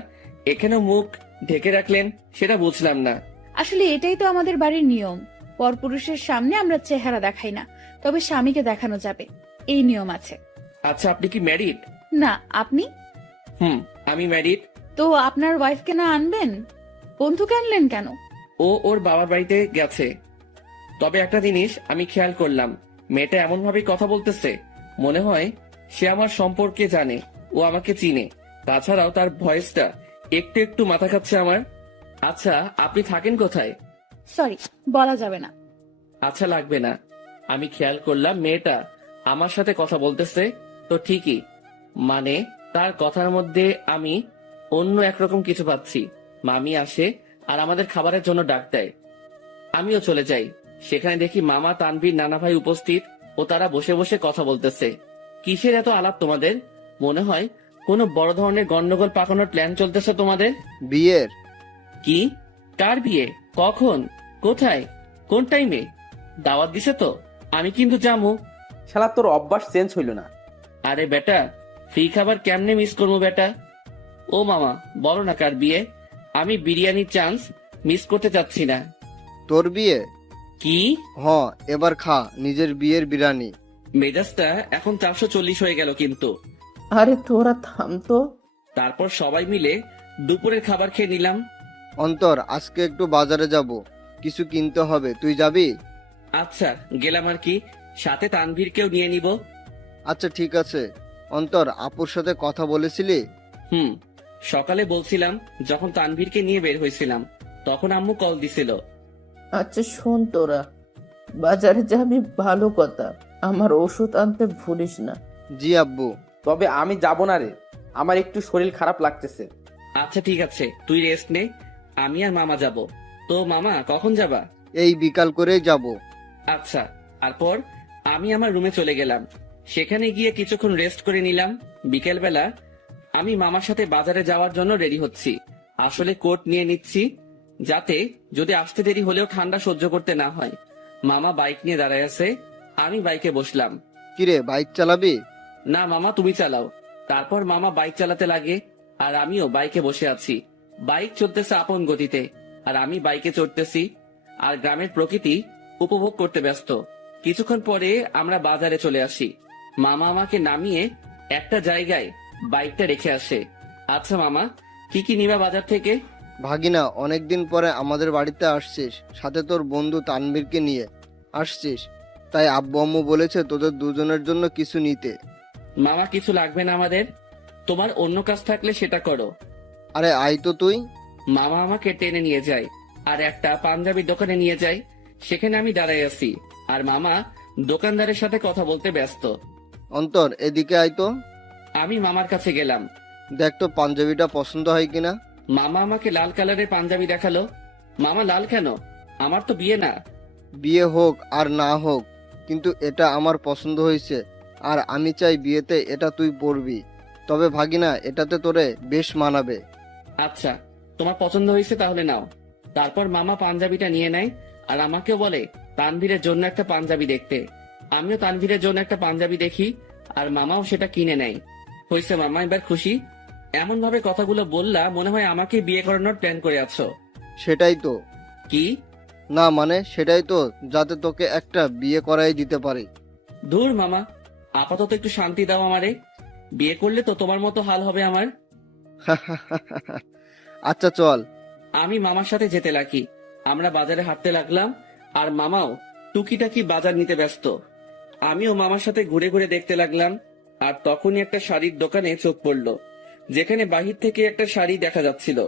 এখানেও মুখ ঢেকে রাখলেন সেটা বুঝলাম না। আসলে এটাই তো আমাদের বাড়ির নিয়ম। পরপুরুষের সামনে আমরা চেহারা দেখাই না, তবে স্বামীকে দেখানো যাবে, এই নিয়ম আছে। আচ্ছা, আপনি কি ম্যারিড? না, আপনি? আমি ম্যারিড। তো আপনার ওয়াইফকে না আনবেন? বন্ধুকে আনলেন কেন? ও ওর বাবার বাড়িতে গেছে। তবে একটা জিনিস আমি খেয়াল করলাম, মেয়েটা এমন ভাবে কথা বলতেছে মনে হয় সে আমার সম্পর্কে জানে, ও আমাকে চিনে। তাছাড়াও তার ভয়েসটা একটু একটু মাথা খাচ্ছে আমার। আচ্ছা, আপনি থাকেন কোথায়? সরি, বলা যাবে না। আচ্ছা, লাগবে না। আমি খেয়াল করলাম মেয়েটা আমার সাথে কথা বলতেছে তো ঠিকই, মানে তার কথার মধ্যে আমি অন্য একরকম কিছু পাচ্ছি। মামি আসে আর আমাদের খাবারের জন্য ডাক দেয়। আমিও চলে যাই। সেখানে দেখি মামা, তানভীর, নানা ভাই উপস্থিত ও তারা বসে বসে কথা বলতেছে। কিসের এত আলাপ তোমাদের? মনে হয় কোনো বড় ধরনের গন্ডগোল পাকানোর প্ল্যান চলতেছে তোমাদের। বিয়ের? কি? কার বিয়ে? কখন? কোথায়? কোন টাইমে? দাওয়াত দিছে তো? আমি কিন্তু যাবো। শালা তোর অভ্যাস চেঞ্জ হইল না। আরে বেটা, ফ্রি খাবার কেমনে মিস করবো বেটা? ও মামা, বলো না কার বিয়ে? আমি বিরিয়ানির চান্স মিস করতে চাচ্ছি না। তোর বিয়ে? কি? এবার খা নিজের বিয়ের বিরিয়ানি। মেজাজটা এখন 440 হয়ে গেল কিন্তু। আরে তোরা থাম তো। তারপর সবাই মিলে দুপুরের খাবার খেয়ে নিলাম। অন্তর, আজকে একটু বাজারে যাব, কিছু কিনতে হবে, তুই যাবি? আচ্ছা গেলাম আর কি, সাথে তানভীরকেও নিয়ে নিব। আচ্ছা ঠিক আছে। অন্তর, আপুর সাথে কথা বলেছিলি? হুম, সকালে বলছিলাম যখন তানভীরকে নিয়ে বের হয়েছিলাম তখন আম্মু কল দিছিল। আচ্ছা শোন, তোরা বাজারে যাবি ভালো কথা, আমার ওষুধ আনতে ভুলিস না। জি আব্বু। তবে আমি যাব না রে, আমার একটু শরীর খারাপ লাগতেছে। আচ্ছা ঠিক আছে, তুই রেস্ট নে, আমি আর মামা যাব। তো মামা কখন যাবা? এই বিকাল করেই যাব। আচ্ছা। তারপর আমি আমার রুমে চলে গেলাম, সেখানে গিয়ে কিছুক্ষণ রেস্ট করে নিলাম। বিকেলবেলা আমি মামার সাথে বাজারে যাওয়ার জন্য রেডি হচ্ছি। আসলে কোট নিয়ে নিচ্ছি যাতে যদি আসতে দেরি হলেও ঠান্ডা সহ্য করতে না হয়। মামা বাইক নিয়ে দাঁড়ায় আছে, আমি বাইকে বসলাম। কিরে, বাইক চালাবি? না মামা, তুমি চালাও। তারপর মামা বাইক চালাতে লাগে আর আমিও বাইকে বসে আছি। বাইক চলতেছে আপন গতিতে আর আমি বাইকে চড়তেছি আর গ্রামের প্রকৃতি উপভোগ করতে ব্যস্ত। কিছুক্ষণ পরে আমরা বাজারে চলে আসি। মামা আমাকে নামিয়ে একটা জায়গায় বাইকটা রেখে আসে। আচ্ছা মামা, কি কি নিবা বাজার থেকে? ভাগিনা, অনেকদিন পরে আমাদের বাড়িতে আসছিস, সাথে তোর বন্ধু তানভীরকে নিয়ে আসছিস, তাই আব্বু আম্মু বলেছে তোদের দুজনের জন্য কিছু নিতে। মামা কিছু লাগবে না আমাদের, তোমার অন্য কাজ থাকলে সেটা করো। আরে আয় তো তুই। মামা আমাকে টেনে নিয়ে যায় আর একটা পাঞ্জাবির দোকানে নিয়ে যায়। সেখানে আমি দাঁড়াই আছি আর মামা দোকানদারের সাথে কথা বলতে ব্যস্ত। অন্তর, এদিকে আয় তো। আমি মামার কাছে গেলাম। দেখ তো পাঞ্জাবিটা পছন্দ হয় কিনা। মামা আমাকে লাল কালারের পাঞ্জাবি দেখালো। মামা লাল কেন? আমার তো বিয়ে না। বিয়ে হোক আর না হোক, কিন্তু এটা আমার পছন্দ হয়েছে আর আমি চাই বিয়েতে এটা তুই পরবি। তবে ভাগিনা, এটাতে তোরে বেশ মানাবে। আচ্ছা, তোমার পছন্দ হয়েছে তাহলে নাও। তারপর মামা পাঞ্জাবিটা নিয়ে নেয় আর আমাকেও বলে তানভীরের জন্য একটা পাঞ্জাবি দেখতে। আমিও তানভীরের জন্য একটা পাঞ্জাবি দেখি আর মামাও সেটা কিনে নেয়। হয়েছে মামা, এবার খুশি? এমন ভাবে কথাগুলো বললা মনে হয় আমাকে বিয়ে করানোর প্ল্যান করে আছো। সেটাই তো। কি? না মানে সেটাই তো, যাতে তোকে একটা বিয়ে করাই দিতে পারি। ধুর মামা, আপাতত একটু শান্তি দাও আমারে। বিয়ে করলে তো তোমার মতো হাল হবে আমার। আচ্ছা চল। আমি মামার সাথে যেতে লাগি। আমরা বাজারে হাঁটতে লাগলাম আর মামাও টুকিটাকি বাজার নিতে ব্যস্ত। আমিও মামার সাথে ঘুরে ঘুরে দেখতে লাগলাম। আর তখনই একটা শাড়ির দোকানে চোখ পড়লো, যেখানে বাহির থেকে একটা শাড়ি দেখা যাচ্ছিল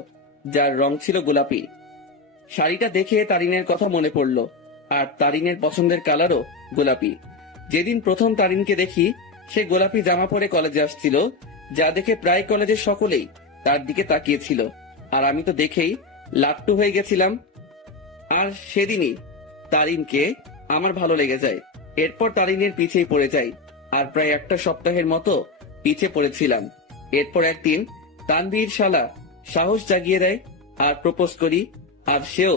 যার রং ছিল গোলাপি। শাড়িটা দেখে তারিনের কথা মনে পড়লো আর তারিনের পছন্দের কালারও গোলাপি। যেদিন প্রথম তারিনকে দেখি সে গোলাপি জামা পরে কলেজে আসছিল, যা দেখে প্রায় কলেজের সকলেই তার দিকে তাকিয়েছিল আর আমি তো দেখেই লাট্টু হয়ে গেছিলাম। আর সেদিনই তারিনকে আমার ভালো লেগে যায়। এরপর তারিনের পিছেই পড়ে যাই আর প্রায় একটা সপ্তাহের মতো পিছে পড়েছিলাম। এরপর একদিন তানভীর শালা সাহস জাগিয়ে দেয় আর প্রপোজ করি আর সেও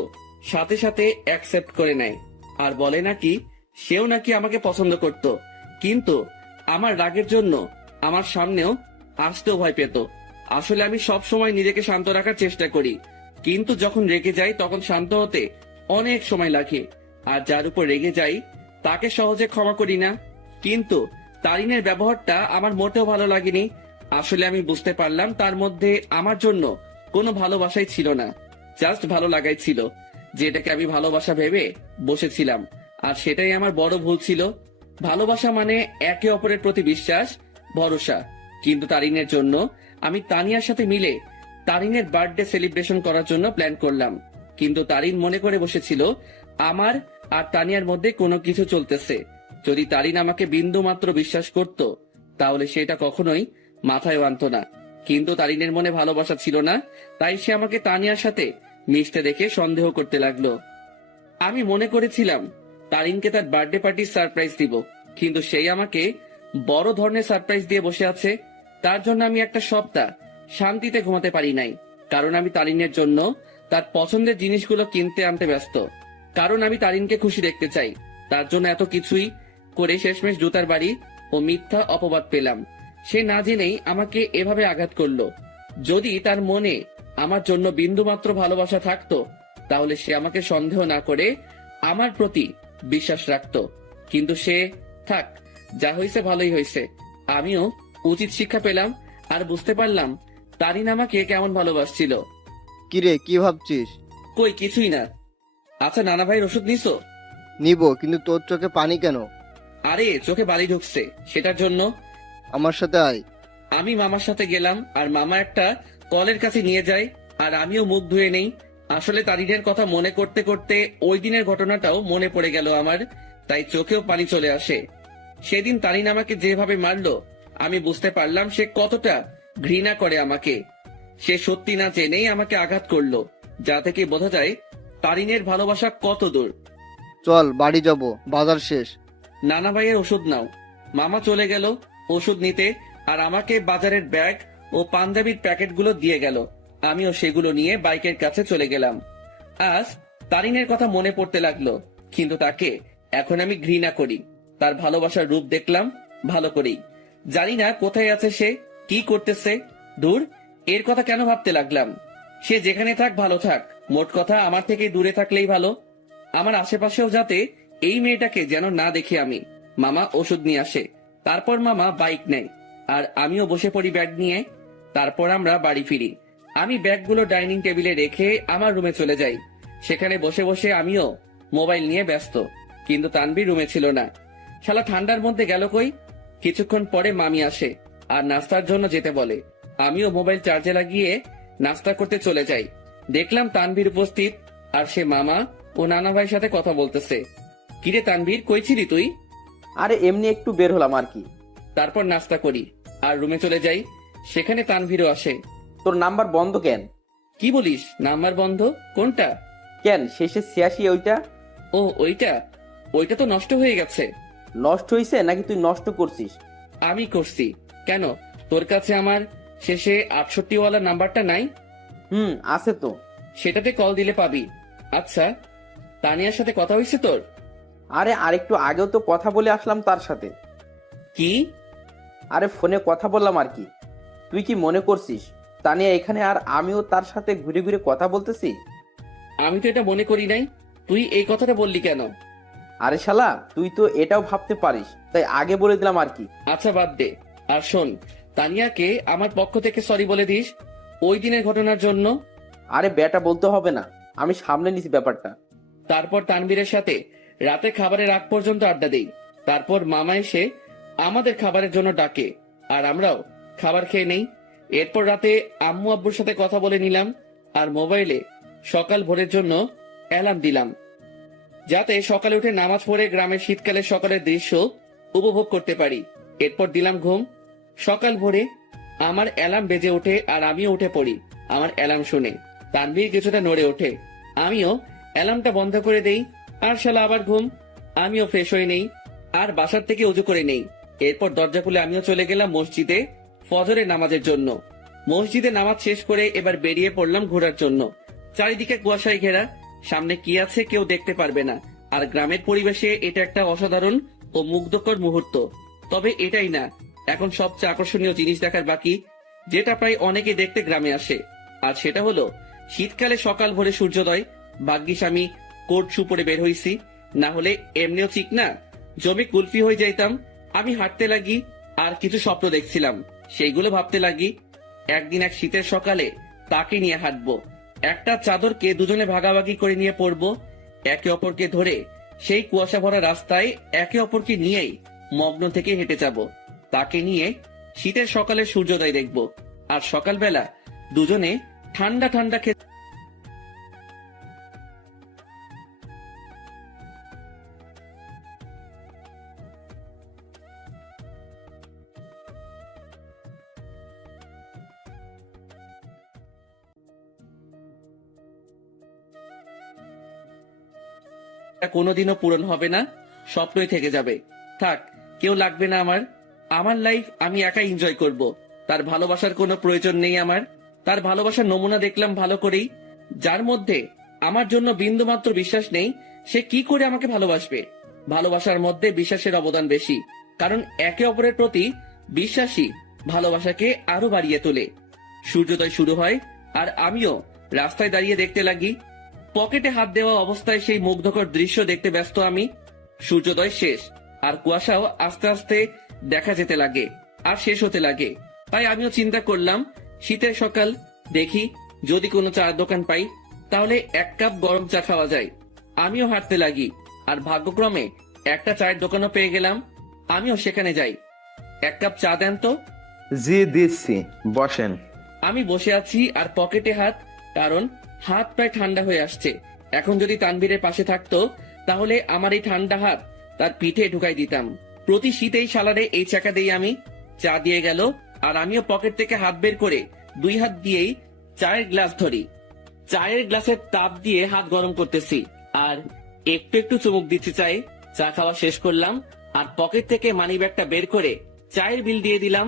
সাথে সাথে অ্যাকসেপ্ট করে নেয় আর বলে নাকি সেও নাকি আমাকে পছন্দ করত, কিন্তু আমার রাগের জন্য আমার সামনেও আসতেও ভয় পেত। আসলে আমি সব সময় নিজেকে শান্ত রাখার চেষ্টা করি, কিন্তু যখন রেগে যাই তখন শান্ত হতে অনেক সময় লাগে। আর যার উপর রেগে যাই তাকে সহজে ক্ষমা করি না। কিন্তু তারিনের ব্যবহারটা আমার মোটেও ভালো লাগেনি। আসলে আমি বুঝতে পারলাম তার মধ্যে আমার জন্য কোনো ভালোবাসাই ছিল না, জাস্ট ভালো লাগাই ছিল, যেটাকে আমি ভালোবাসা ভেবে বসেছিলাম। আর সেটাই আমার বড় ভুল ছিল। ভালোবাসা মানে একে অপরের প্রতি বিশ্বাস, ভরসা। কিন্তু তারিনের জন্য আমি তানিয়ার সাথে মিলে তারিনের বার্থডে সেলিব্রেশন করার জন্য প্ল্যান করলাম, কিন্তু তারিন মনে করে বসেছিল আমার আর তানিয়ার মধ্যে কোনো কিছু চলতেছে। যদি তারিন আমাকে বিন্দু মাত্র বিশ্বাস করত তাহলে সেটা কখনোই মাথায় আনতো না। কিন্তু তারিনের মনে ভালোবাসা ছিল না, তাই সে আমাকে তানিয়ার সাথে মিশতে দেখে সন্দেহ করতে লাগলো। আমি মনে করেছিলাম তারিনকে তার বার্থডে পার্টির সারপ্রাইজ দিব, কিন্তু সেই আমাকে বড় ধরনের সারপ্রাইজ দিয়ে বসে আছে। তার জন্য আমি একটা সপ্তাহ শান্তিতে ঘুমাতে পারি নাই, কারণ আমি তারিনের জন্য তার পছন্দের জিনিসগুলো কিনতে আনতে ব্যস্ত। কারণ আমি তারিনকে খুশি দেখতে চাই। তার জন্য এত কিছুই করে শেষমেশ জুতার বাড়ি ও মিথ্যা অপবাদ পেলাম। সে না জেনেই আমাকে এভাবে আঘাত করলো। যদি তার মনে আমার জন্য বিন্দুমাত্র ভালোবাসা থাকতো তাহলে সে আমাকে সন্দেহ না করে আমার প্রতি বিশ্বাস রাখতো। কিন্তু সে থাক, যা হয়েছে ভালোই হয়েছে। আমিও উচিত শিক্ষা পেলাম আর বুঝতে পারলাম তারিন আমাকে কেমন ভালোবাসছিল। কিরে, কি ভাবছিস? কই কিছুই না। আচ্ছা, নানা ভাইয়ের ওষুধ নিছো? নিব, কিন্তু তোর চোখে পানি কেন? আরে চোখে বালি ঢুকছে, সেটার জন্য। আমার সাথে আয়। আমি মামার সাথে গেলাম আর মামা একটা কলের কাছে নিয়ে যায় আর আমিও মুখ ধুয়ে নেই। আসলে তারিনের কথা মনে করতে করতে ওই দিনের ঘটনাটাও মনে পড়ে গেল আমার, তাই চোখেও পানি চলে আসে। সেদিন তারিন আমাকে যেভাবে মারলো আমি বুঝতে পারলাম সে কতটা ঘৃণা করে আমাকে। সে সত্যি না জেনেই আমাকে আঘাত করলো, যা থেকে বোঝা যায় তারিনের ভালোবাসা কত দূর। চল বাড়ি যাব, বাজার শেষ। নানা ভাইয়ের ওষুধ নাও। মামা চলে গেল ওষুধ নিতে আর আমাকে বাজারের ব্যাগ ও পাঞ্জাবির প্যাকেটগুলো দিয়ে গেল। আমিও সেগুলো নিয়ে বাইকের কাছে চলে গেলাম। আজ তারিনের কথা মনে পড়তে লাগলো, কিন্তু তাকে এখন আমি ঘৃণা করি। তার ভালোবাসার রূপ দেখলাম ভালো করেই। জানি না কোথায় আছে সে, কি করতেছে। দূর, এর কথা কেন ভাবতে লাগলাম? সে যেখানে থাক ভালো থাক, মোট কথা আমার থেকে দূরে থাকলেই ভালো। আমার আশেপাশেও যাতে এই মেয়েটাকে যেন না দেখি আমি। মামা ওষুধ নিয়ে আসে, তারপর মামা বাইক নেয় আর আমিও বসে পড়ি ব্যাগ নিয়ে। তারপর আমরা বাড়ি ফিরি। আমি ব্যাগগুলো ডাইনিং টেবিলে রেখে আমার রুমে চলে যাই। সেখানে বসে বসে আমিও মোবাইল নিয়ে ব্যস্ত, কিন্তু তানভীর রুমে ছিল না। শালা ঠান্ডার মধ্যে গেল কই? কিছুক্ষণ পরে মামি আসে আর নাস্তার জন্য যেতে বলে। আমিও মোবাইল চার্জে লাগিয়ে নাস্তা করতে চলে যাই। দেখলাম তানভীর উপস্থিত আর সে মামা ও নানা ভাইয়ের সাথে কথা বলতেছে। কিরে তানভীর, কই ছিলি তুই? আরে এমনি একটু বের হলাম আর কি। তারপর নাস্তা করি আর রুমে চলে যাই। সেখানে তানভীরও আসে। তোর নাম্বার বন্ধ কেন? কি বলিস, নাম্বার বন্ধ? কোনটা? কেন, শেষে 86 ওইটা? ও ওইটা? ওইটা তো নষ্ট হয়ে গেছে। নষ্ট হয়েছে নাকি তুই নষ্ট করছিস? আমি করছি। কেন, তোর কাছে আমার শেষে 68 ওয়ালা নাম্বারটা নাই? আছে তো। সেটাতে কল দিলে পাবি। আচ্ছা, তানিয়ার সাথে কথা হয়েছে তোর? আরে আরেকটু আগেও তো কথা বলে আসলাম তার সাথে। কি? আরে ফোনে কথা বললাম আর কি। তুই কি মনে করছিস তানিয়া এখানে আর আমিও তার সাথে ঘুরে ঘুরে কথা বলতেছি? আমি তো এটা মনে করি নাই। তুই এই কথাটা বললি কেন? আরে শালা, তুই তো এটাও ভাবতে পারিস, তাই আগে বলে দিলাম আর কি। আচ্ছা বাদ দে। আর শোন, তানিয়াকে আমার পক্ষ থেকে সরি বলে দিস ওই দিনের ঘটনার জন্য। আরে বেটা বলতে হবে না, আমি সামলে নিছি ব্যাপারটা। তারপর তানবীরের সাথে রাতে খাবারের আগ পর্যন্ত আড্ডা দেই। তারপর মামা এসে আমাদের খাবারের জন্য ডাকে আর আমরাও খাবার খেয়ে নেই। এরপর রাতে আম্মু আব্বুর সাথে কথা বলে নিলাম আর মোবাইলে সকাল ভোরের জন্য অ্যালার্ম দিলাম, যাতে সকালে উঠে নামাজ পড়ে গ্রামের শীতকালের সকালের দৃশ্য উপভোগ করতে পারি। এরপর দিলাম ঘুম। সকাল ভোরে আমার অ্যালার্ম বেজে ওঠে আর আমিও উঠে পড়ি। আমার অ্যালার্ম শুনে তানভীর কিছুটা নড়ে ওঠে। আমিও অ্যালার্মটা বন্ধ করে দেই আর শালা আবার ঘুম। আমিও ফ্রেশ হয়ে নেই আর বাসার থেকে উজু করে নেই। এরপর দরজা খুলে আমিও চলে গেলাম মসজিদে ফজরের নামাজের জন্য। মসজিদে নামাজ শেষ করে এবার বেরিয়ে পড়লাম ঘোরার জন্য। চারিদিকে কুয়াশায় ঘেরা, সামনে কি আছে কেউ দেখতে পারবে না। আর গ্রামের পরিবেশে এটা একটা অসাধারণ ও মুগ্ধকর মুহূর্ত। তবে এটাই না, এখন সবচেয়ে আকর্ষণীয় জিনিস দেখার বাকি, যেটা প্রায় অনেকে দেখতে গ্রামে আসে। আর সেটা হলো শীতকালে সকাল ভোরে সূর্যোদয়। ভাগ্যিস আমি কোট শু পরে বের হইছি, না হলে এমনিও ঠিক না জমে কুলফি হয়ে যাইতাম। আমি হাঁটতে লাগি আর কিছু স্বপ্ন দেখছিলাম, সেইগুলো ভাবতে লাগি। একদিন এক শীতের সকালে তাকে নিয়ে হাঁটবো, একটা চাদরকে দুজনে ভাগাভাগি করে নিয়ে পড়বো, একে অপরকে ধরে সেই কুয়াশা ভরা রাস্তায় একে অপরকে নিয়েই মগ্ন থেকে হেঁটে যাব। তাকে নিয়ে শীতের সকালে সূর্যোদয় দেখব আর সকালবেলা দুজনে ঠান্ডা ঠান্ডা খেতে। কোনোদিনও পূরণ হবে না, স্বপ্নই থেকে যাবে। থাক, কেউ লাগবে না আমার। আমার লাইফ আমি একা এনজয় করব। তার ভালোবাসার কোনো প্রয়োজন নেই আমার। তার ভালোবাসার নমুনা দেখলাম ভালো করেই। যার মধ্যে আমার জন্য বিন্দুমাত্র বিশ্বাস নেই, সে কি করে আমাকে ভালোবাসবে? ভালোবাসার মধ্যে বিশ্বাসের অবদান বেশি, কারণ একে অপরের প্রতি বিশ্বাসী ভালোবাসাকে আরো বাড়িয়ে তোলে। সূর্যোদয় শুরু হয় আর আমিও রাস্তায় দাঁড়িয়ে দেখতে লাগি পকেটে হাত দেওয়া অবস্থায় সেই মুগ্ধকর দৃশ্য দেখতে ব্যস্ত আমি। সূর্যোদয় শেষ আর কুয়াশাও আস্তে আস্তে দেখা যেতে লাগে আর শেষ হতে লাগে। তাই আমিও চিন্তা করলাম, শীতের সকাল, দেখি যদি কোনো চায়ের দোকান পাই তাহলে 1 কাপ গরম চা খাওয়া যায়। আমিও হাঁটতে লাগি আর ভাগ্যক্রমে একটা চায়ের দোকানও পেয়ে গেলাম। আমিও সেখানে যাই। 1 কাপ চা দেন তো। জি দিচ্ছি, বসেন। আমি বসে আছি আর পকেটে হাত, কারণ হাত প্রায় ঠান্ডা হয়ে আসছে। এখন যদি তানভীরের পাশে থাকতো তাহলে আমার এই ঠান্ডা হাত তার পিঠে ঢুকাই দিতাম। প্রতি শীতেই শালারে এই চাকা দেই আমি। চা দিয়ে গেল আর আমিও পকেট থেকে হাত বের করে 2 হাত দিয়েই চায়ের গ্লাস ধরি। চায়ের গ্লাসের তাপ দিয়ে হাত গরম করতেছি আর একটু একটু চুমুক দিচ্ছি চায়ে। চা খাওয়া শেষ করলাম আর পকেট থেকে মানি ব্যাগটা বের করে চায়ের বিল দিয়ে দিলাম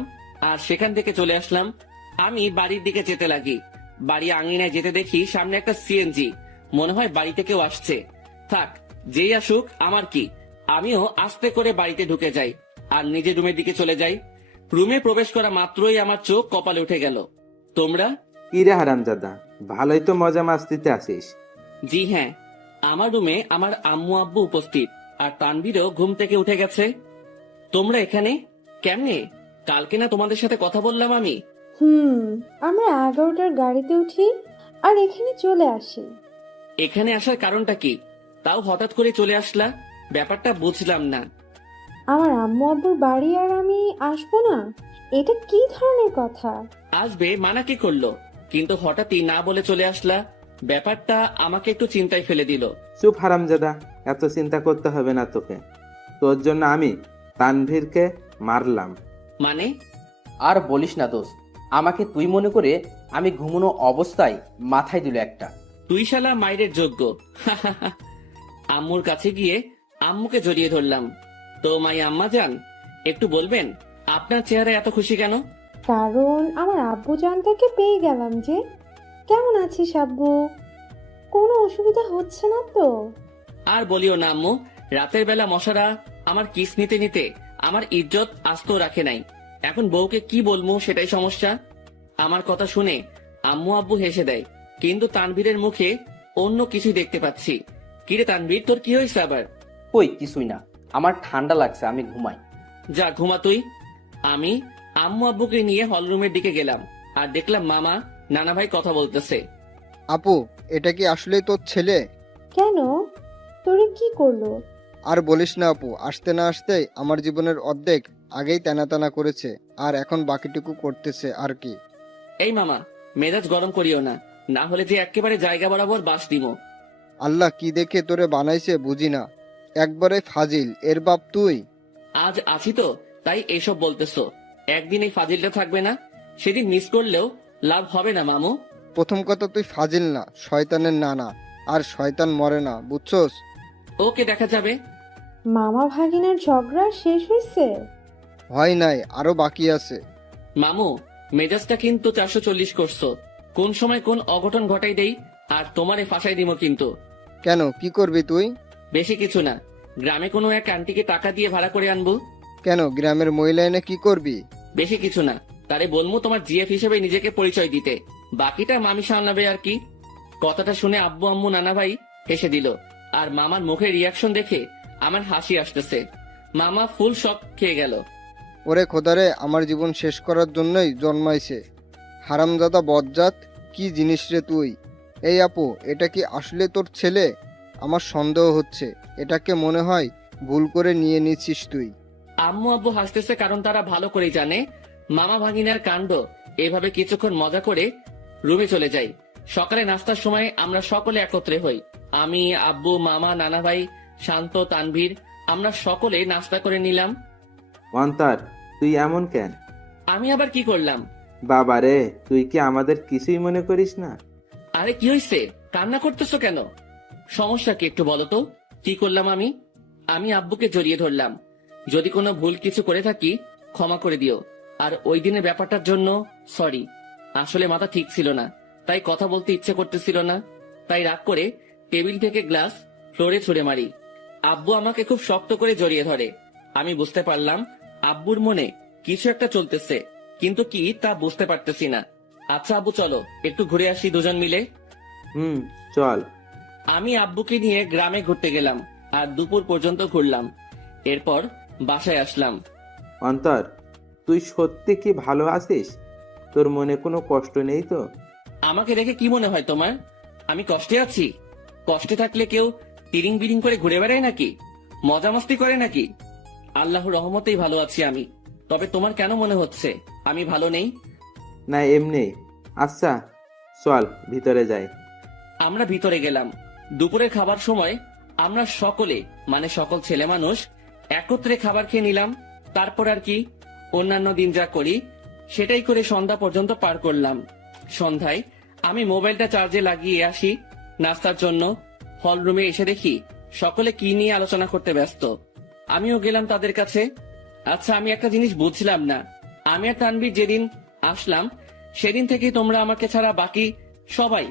আর সেখান থেকে চলে আসলাম। আমি বাড়ির দিকে যেতে লাগি। বাড়ি আঙিনায় যেতে দেখি সামনে একটা সিএনজি। মনে হয় বাড়িতে কেউ আসছে। থাক, যেই আসুক আমার কি। আমিও আস্তে করে বাড়িতে ঢুকে যাই আর নিজের রুমের দিকে চলে যাই। রুমে প্রবেশ করা মাত্রই আমার চোখ কপালে উঠে গেল। তোমরা? কি রে হারামজাদা, ভালোই তো মজা মাস্তিতে আসিস। জি হ্যাঁ, আমার রুমে আমার আম্মু আব্বু উপস্থিত আর তানভীরও ঘুম থেকে উঠে গেছে। তোমরা এখানে কেমনে? কালকে না তোমাদের সাথে কথা বললাম আমি? আমরা 11টার গাড়িতে উঠি আর এখানে চলে আসি। এখানে আসার কারণটা কি? তাও হঠাৎ করে চলে আসলা, ব্যাপারটা বুঝলাম না। আমার আম্মু আব্বুর বাড়ি আর আমি আসবো না, এটা কি ধরনের কথা? আসবে মানা কি করলো, কিন্তু হঠাৎই না বলে চলে আসলা, ব্যাপারটা আমাকে একটু চিন্তায় ফেলে দিল। চুপ হারামজাদা, এত চিন্তা করতে হবে না তোকে। তোর জন্য আমি তানভীরকে মারলাম। মানে? আর বলিস না দোস্ত, আমাকে তুই মনে করে আমি ঘুমানো অবস্থায় মাথায় দিল একটা। তুই শালা মাইরের যোগ্য। আম্মুর কাছে গিয়ে আম্মুকে জড়িয়ে ধরলাম। তো মাই আম্মা জান, একটু বলবেন আপনার চেহারা এত খুশি কেন? কারণ আমার আব্বু জানটাকে পেয়ে গেলাম যে। কেমন আছিস আব্বু? কোনো অসুবিধা হচ্ছে না তো? আর বলিও না আম্মু, রাতের বেলা মশারা আমার কিস নিতে নিতে আমার ইজ্জত আস্ত রাখে নাই। এখন বউকে কি বলবো সেটাই সমস্যা। আমার কথা শুনে আম্মু আব্বু হেসে দেয়, কিন্তু তানভীরের মুখে অন্য কিছু দেখতে পাচ্ছি। কিরে তানভীর, তোর কি হয়েছে আবার? কই কিছুই না, আমার ঠান্ডা লাগছে, আমি ঘুমাই। যা ঘুমা তুই। আমি আম্মু আব্বুকে নিয়ে হলরুমের দিকে গেলাম আর দেখলাম মামা নানা ভাই কথা বলতেছে। আপু, এটা কি আসলেই তোর ছেলে? কেন? তোরে কি করলো? আর বলিস না আপু, আসতে না আসতেই আমার জীবনের অর্ধেক আগেই টানা করেছে, আর এখন বাকিটুকু করতেছে আর কি। এই মামা, মেজাজ গরম করিও না, না হলে যে একেবারে জায়গা বরাবর বাস দিমো। আল্লাহ কি দেখে তোরে বানাইছে বুঝি না, একবারে ফাজিল এর বাপ তুই। আজ আছি তো তাই এসব বলতেছো, একদিন এই ফাজিলটা থাকবে না, সেদিন মিস করলেও লাভ হবে না মামু। প্রথম কথা, তুই ফাজিল না, শয়তানের নানা, আর শয়তান মরে না, বুঝছস? ওকে, দেখা যাবে। মামা ভাগিনার ঝগড়া শেষ হয়েছে? হয় নাই, আরো বাকি আছে। মামু, মেজাজটা কিন্তু 440 করছো। কোন সময় কোন অঘটন ঘটাই দেই আর তোমারে ফাঁসাই দিমো কিন্তু। কেন, কি করবি তুই? বেশি কিছু না, গ্রামে কোনো এক আন্টিকে টাকা দিয়ে ভাড়া করে আনবো। কেন, গ্রামের মহিলা এনে কি করবি? বেশি কিছু না, তারে বলবো তোমার জিএফ হিসেবে নিজেকে পরিচয় দিতে, বাকিটা মামি সামলাবে আর কি। কথাটা শুনে আব্বু আম্মু নানা ভাই হেসে দিল আর মামার মুখের রিয়াকশন দেখে আমার হাসি আসতেছে। মামা ফুল শক খেয়ে গেল। ওরে খোদারে, আমার জীবন শেষ করার জন্যই জন্মাইছে হারামজাদা বজ্জাত, কি জিনিস রে তুই? এই আপু, এটা কি আসলে তোর ছেলে? আমার সন্দেহ হচ্ছে, এটাকে মনে হয় ভুল করে নিয়ে নিচ্ছিস তুই। আম্মু আব্বু হাসতেছে কারণ তারা ভালো করেই জানে মামা ভাগিনার কাণ্ড। এভাবে কিছুক্ষণ মজা করে রুমে চলে যাই। সকালে নাস্তার সময় আমরা সকলে একত্রে হই। আমি, আব্বু, মামা, নানা ভাই, শান্ত, তানভীর, আমরা সকলে নাস্তা করে নিলাম। অন্তর, তুই এমন কেন? আমি আবার কি করলাম? বাবা রে, তুই কি আমাদের কিছুই মনে করিস না? আরে কি হয়েছে, কান্না করতেছো কেন? সমস্যা কি একটু বলো তো, কি করলাম আমি? আমি আব্বুকে জড়িয়ে ধরলাম। যদি কোনো ভুল কিছু করে থাকি ক্ষমা করে দিও। আর ওই দিনের ব্যাপারটার জন্য সরি। আসলে মাথা ঠিক ছিল না, তাই কথা বলতে ইচ্ছে করতেছিল না, তাই রাগ করে টেবিল থেকে গ্লাস ফ্লোরে ছুঁড়ে মারি। আব্বু আমাকে খুব শক্ত করে জড়িয়ে ধরে। আমি বুঝতে পারলাম আব্বুর মনে কিছু একটা চলতেছে, কিন্তু কি তা বুঝতে পারতেছি না। আচ্ছা আব্বু, চলো একটু ঘুরে আসি দুজন মিলে। চল। আমি আব্বুকে নিয়ে গ্রামে ঘুরতে গেলাম আর দুপুর পর্যন্ত ঘুরলাম। এরপর বাসায় আসলাম। অন্তর, তুই সত্যি কি ভালো আছিস? তোর মনে কোনো কষ্ট নেই তো? আমাকে দেখে কি মনে হয় তোমার? আমি কষ্টে আছি? কষ্টে থাকলে কেউ তিরিং বিরিং করে ঘুরে বেড়ায় নাকি? মজা মস্তি করে নাকি? আল্লাহর রহমতেই ভালো আছি আমি। তবে তোমার কেন মনে হচ্ছে আমি ভালো নেই? না, এমনি। আচ্ছা চল ভিতরে যাই। আমরা ভিতরে গেলাম। দুপুরের খাবার সময় আমরা সকলে মানে সকল ছেলে মানুষ একত্রে খাবার খেয়ে নিলাম। তারপর আর কি, অন্যান্য দিন যা করি সেটাই করে সন্ধ্যা পর্যন্ত পার করলাম। সন্ধ্যায় আমি মোবাইলটা চার্জে লাগিয়ে আসি নাস্তার জন্য। হল রুমে এসে দেখি সকলে কি নিয়ে আলোচনা করতে ব্যস্ত। আমিও গেলাম তাদের কাছে। আচ্ছা, আমি একটা জিনিস বুঝলাম না। আমি আর তানভীর যেদিন আসলাম সেদিন থেকেই তোমরা আমাকে ছাড়া বাকি সবাই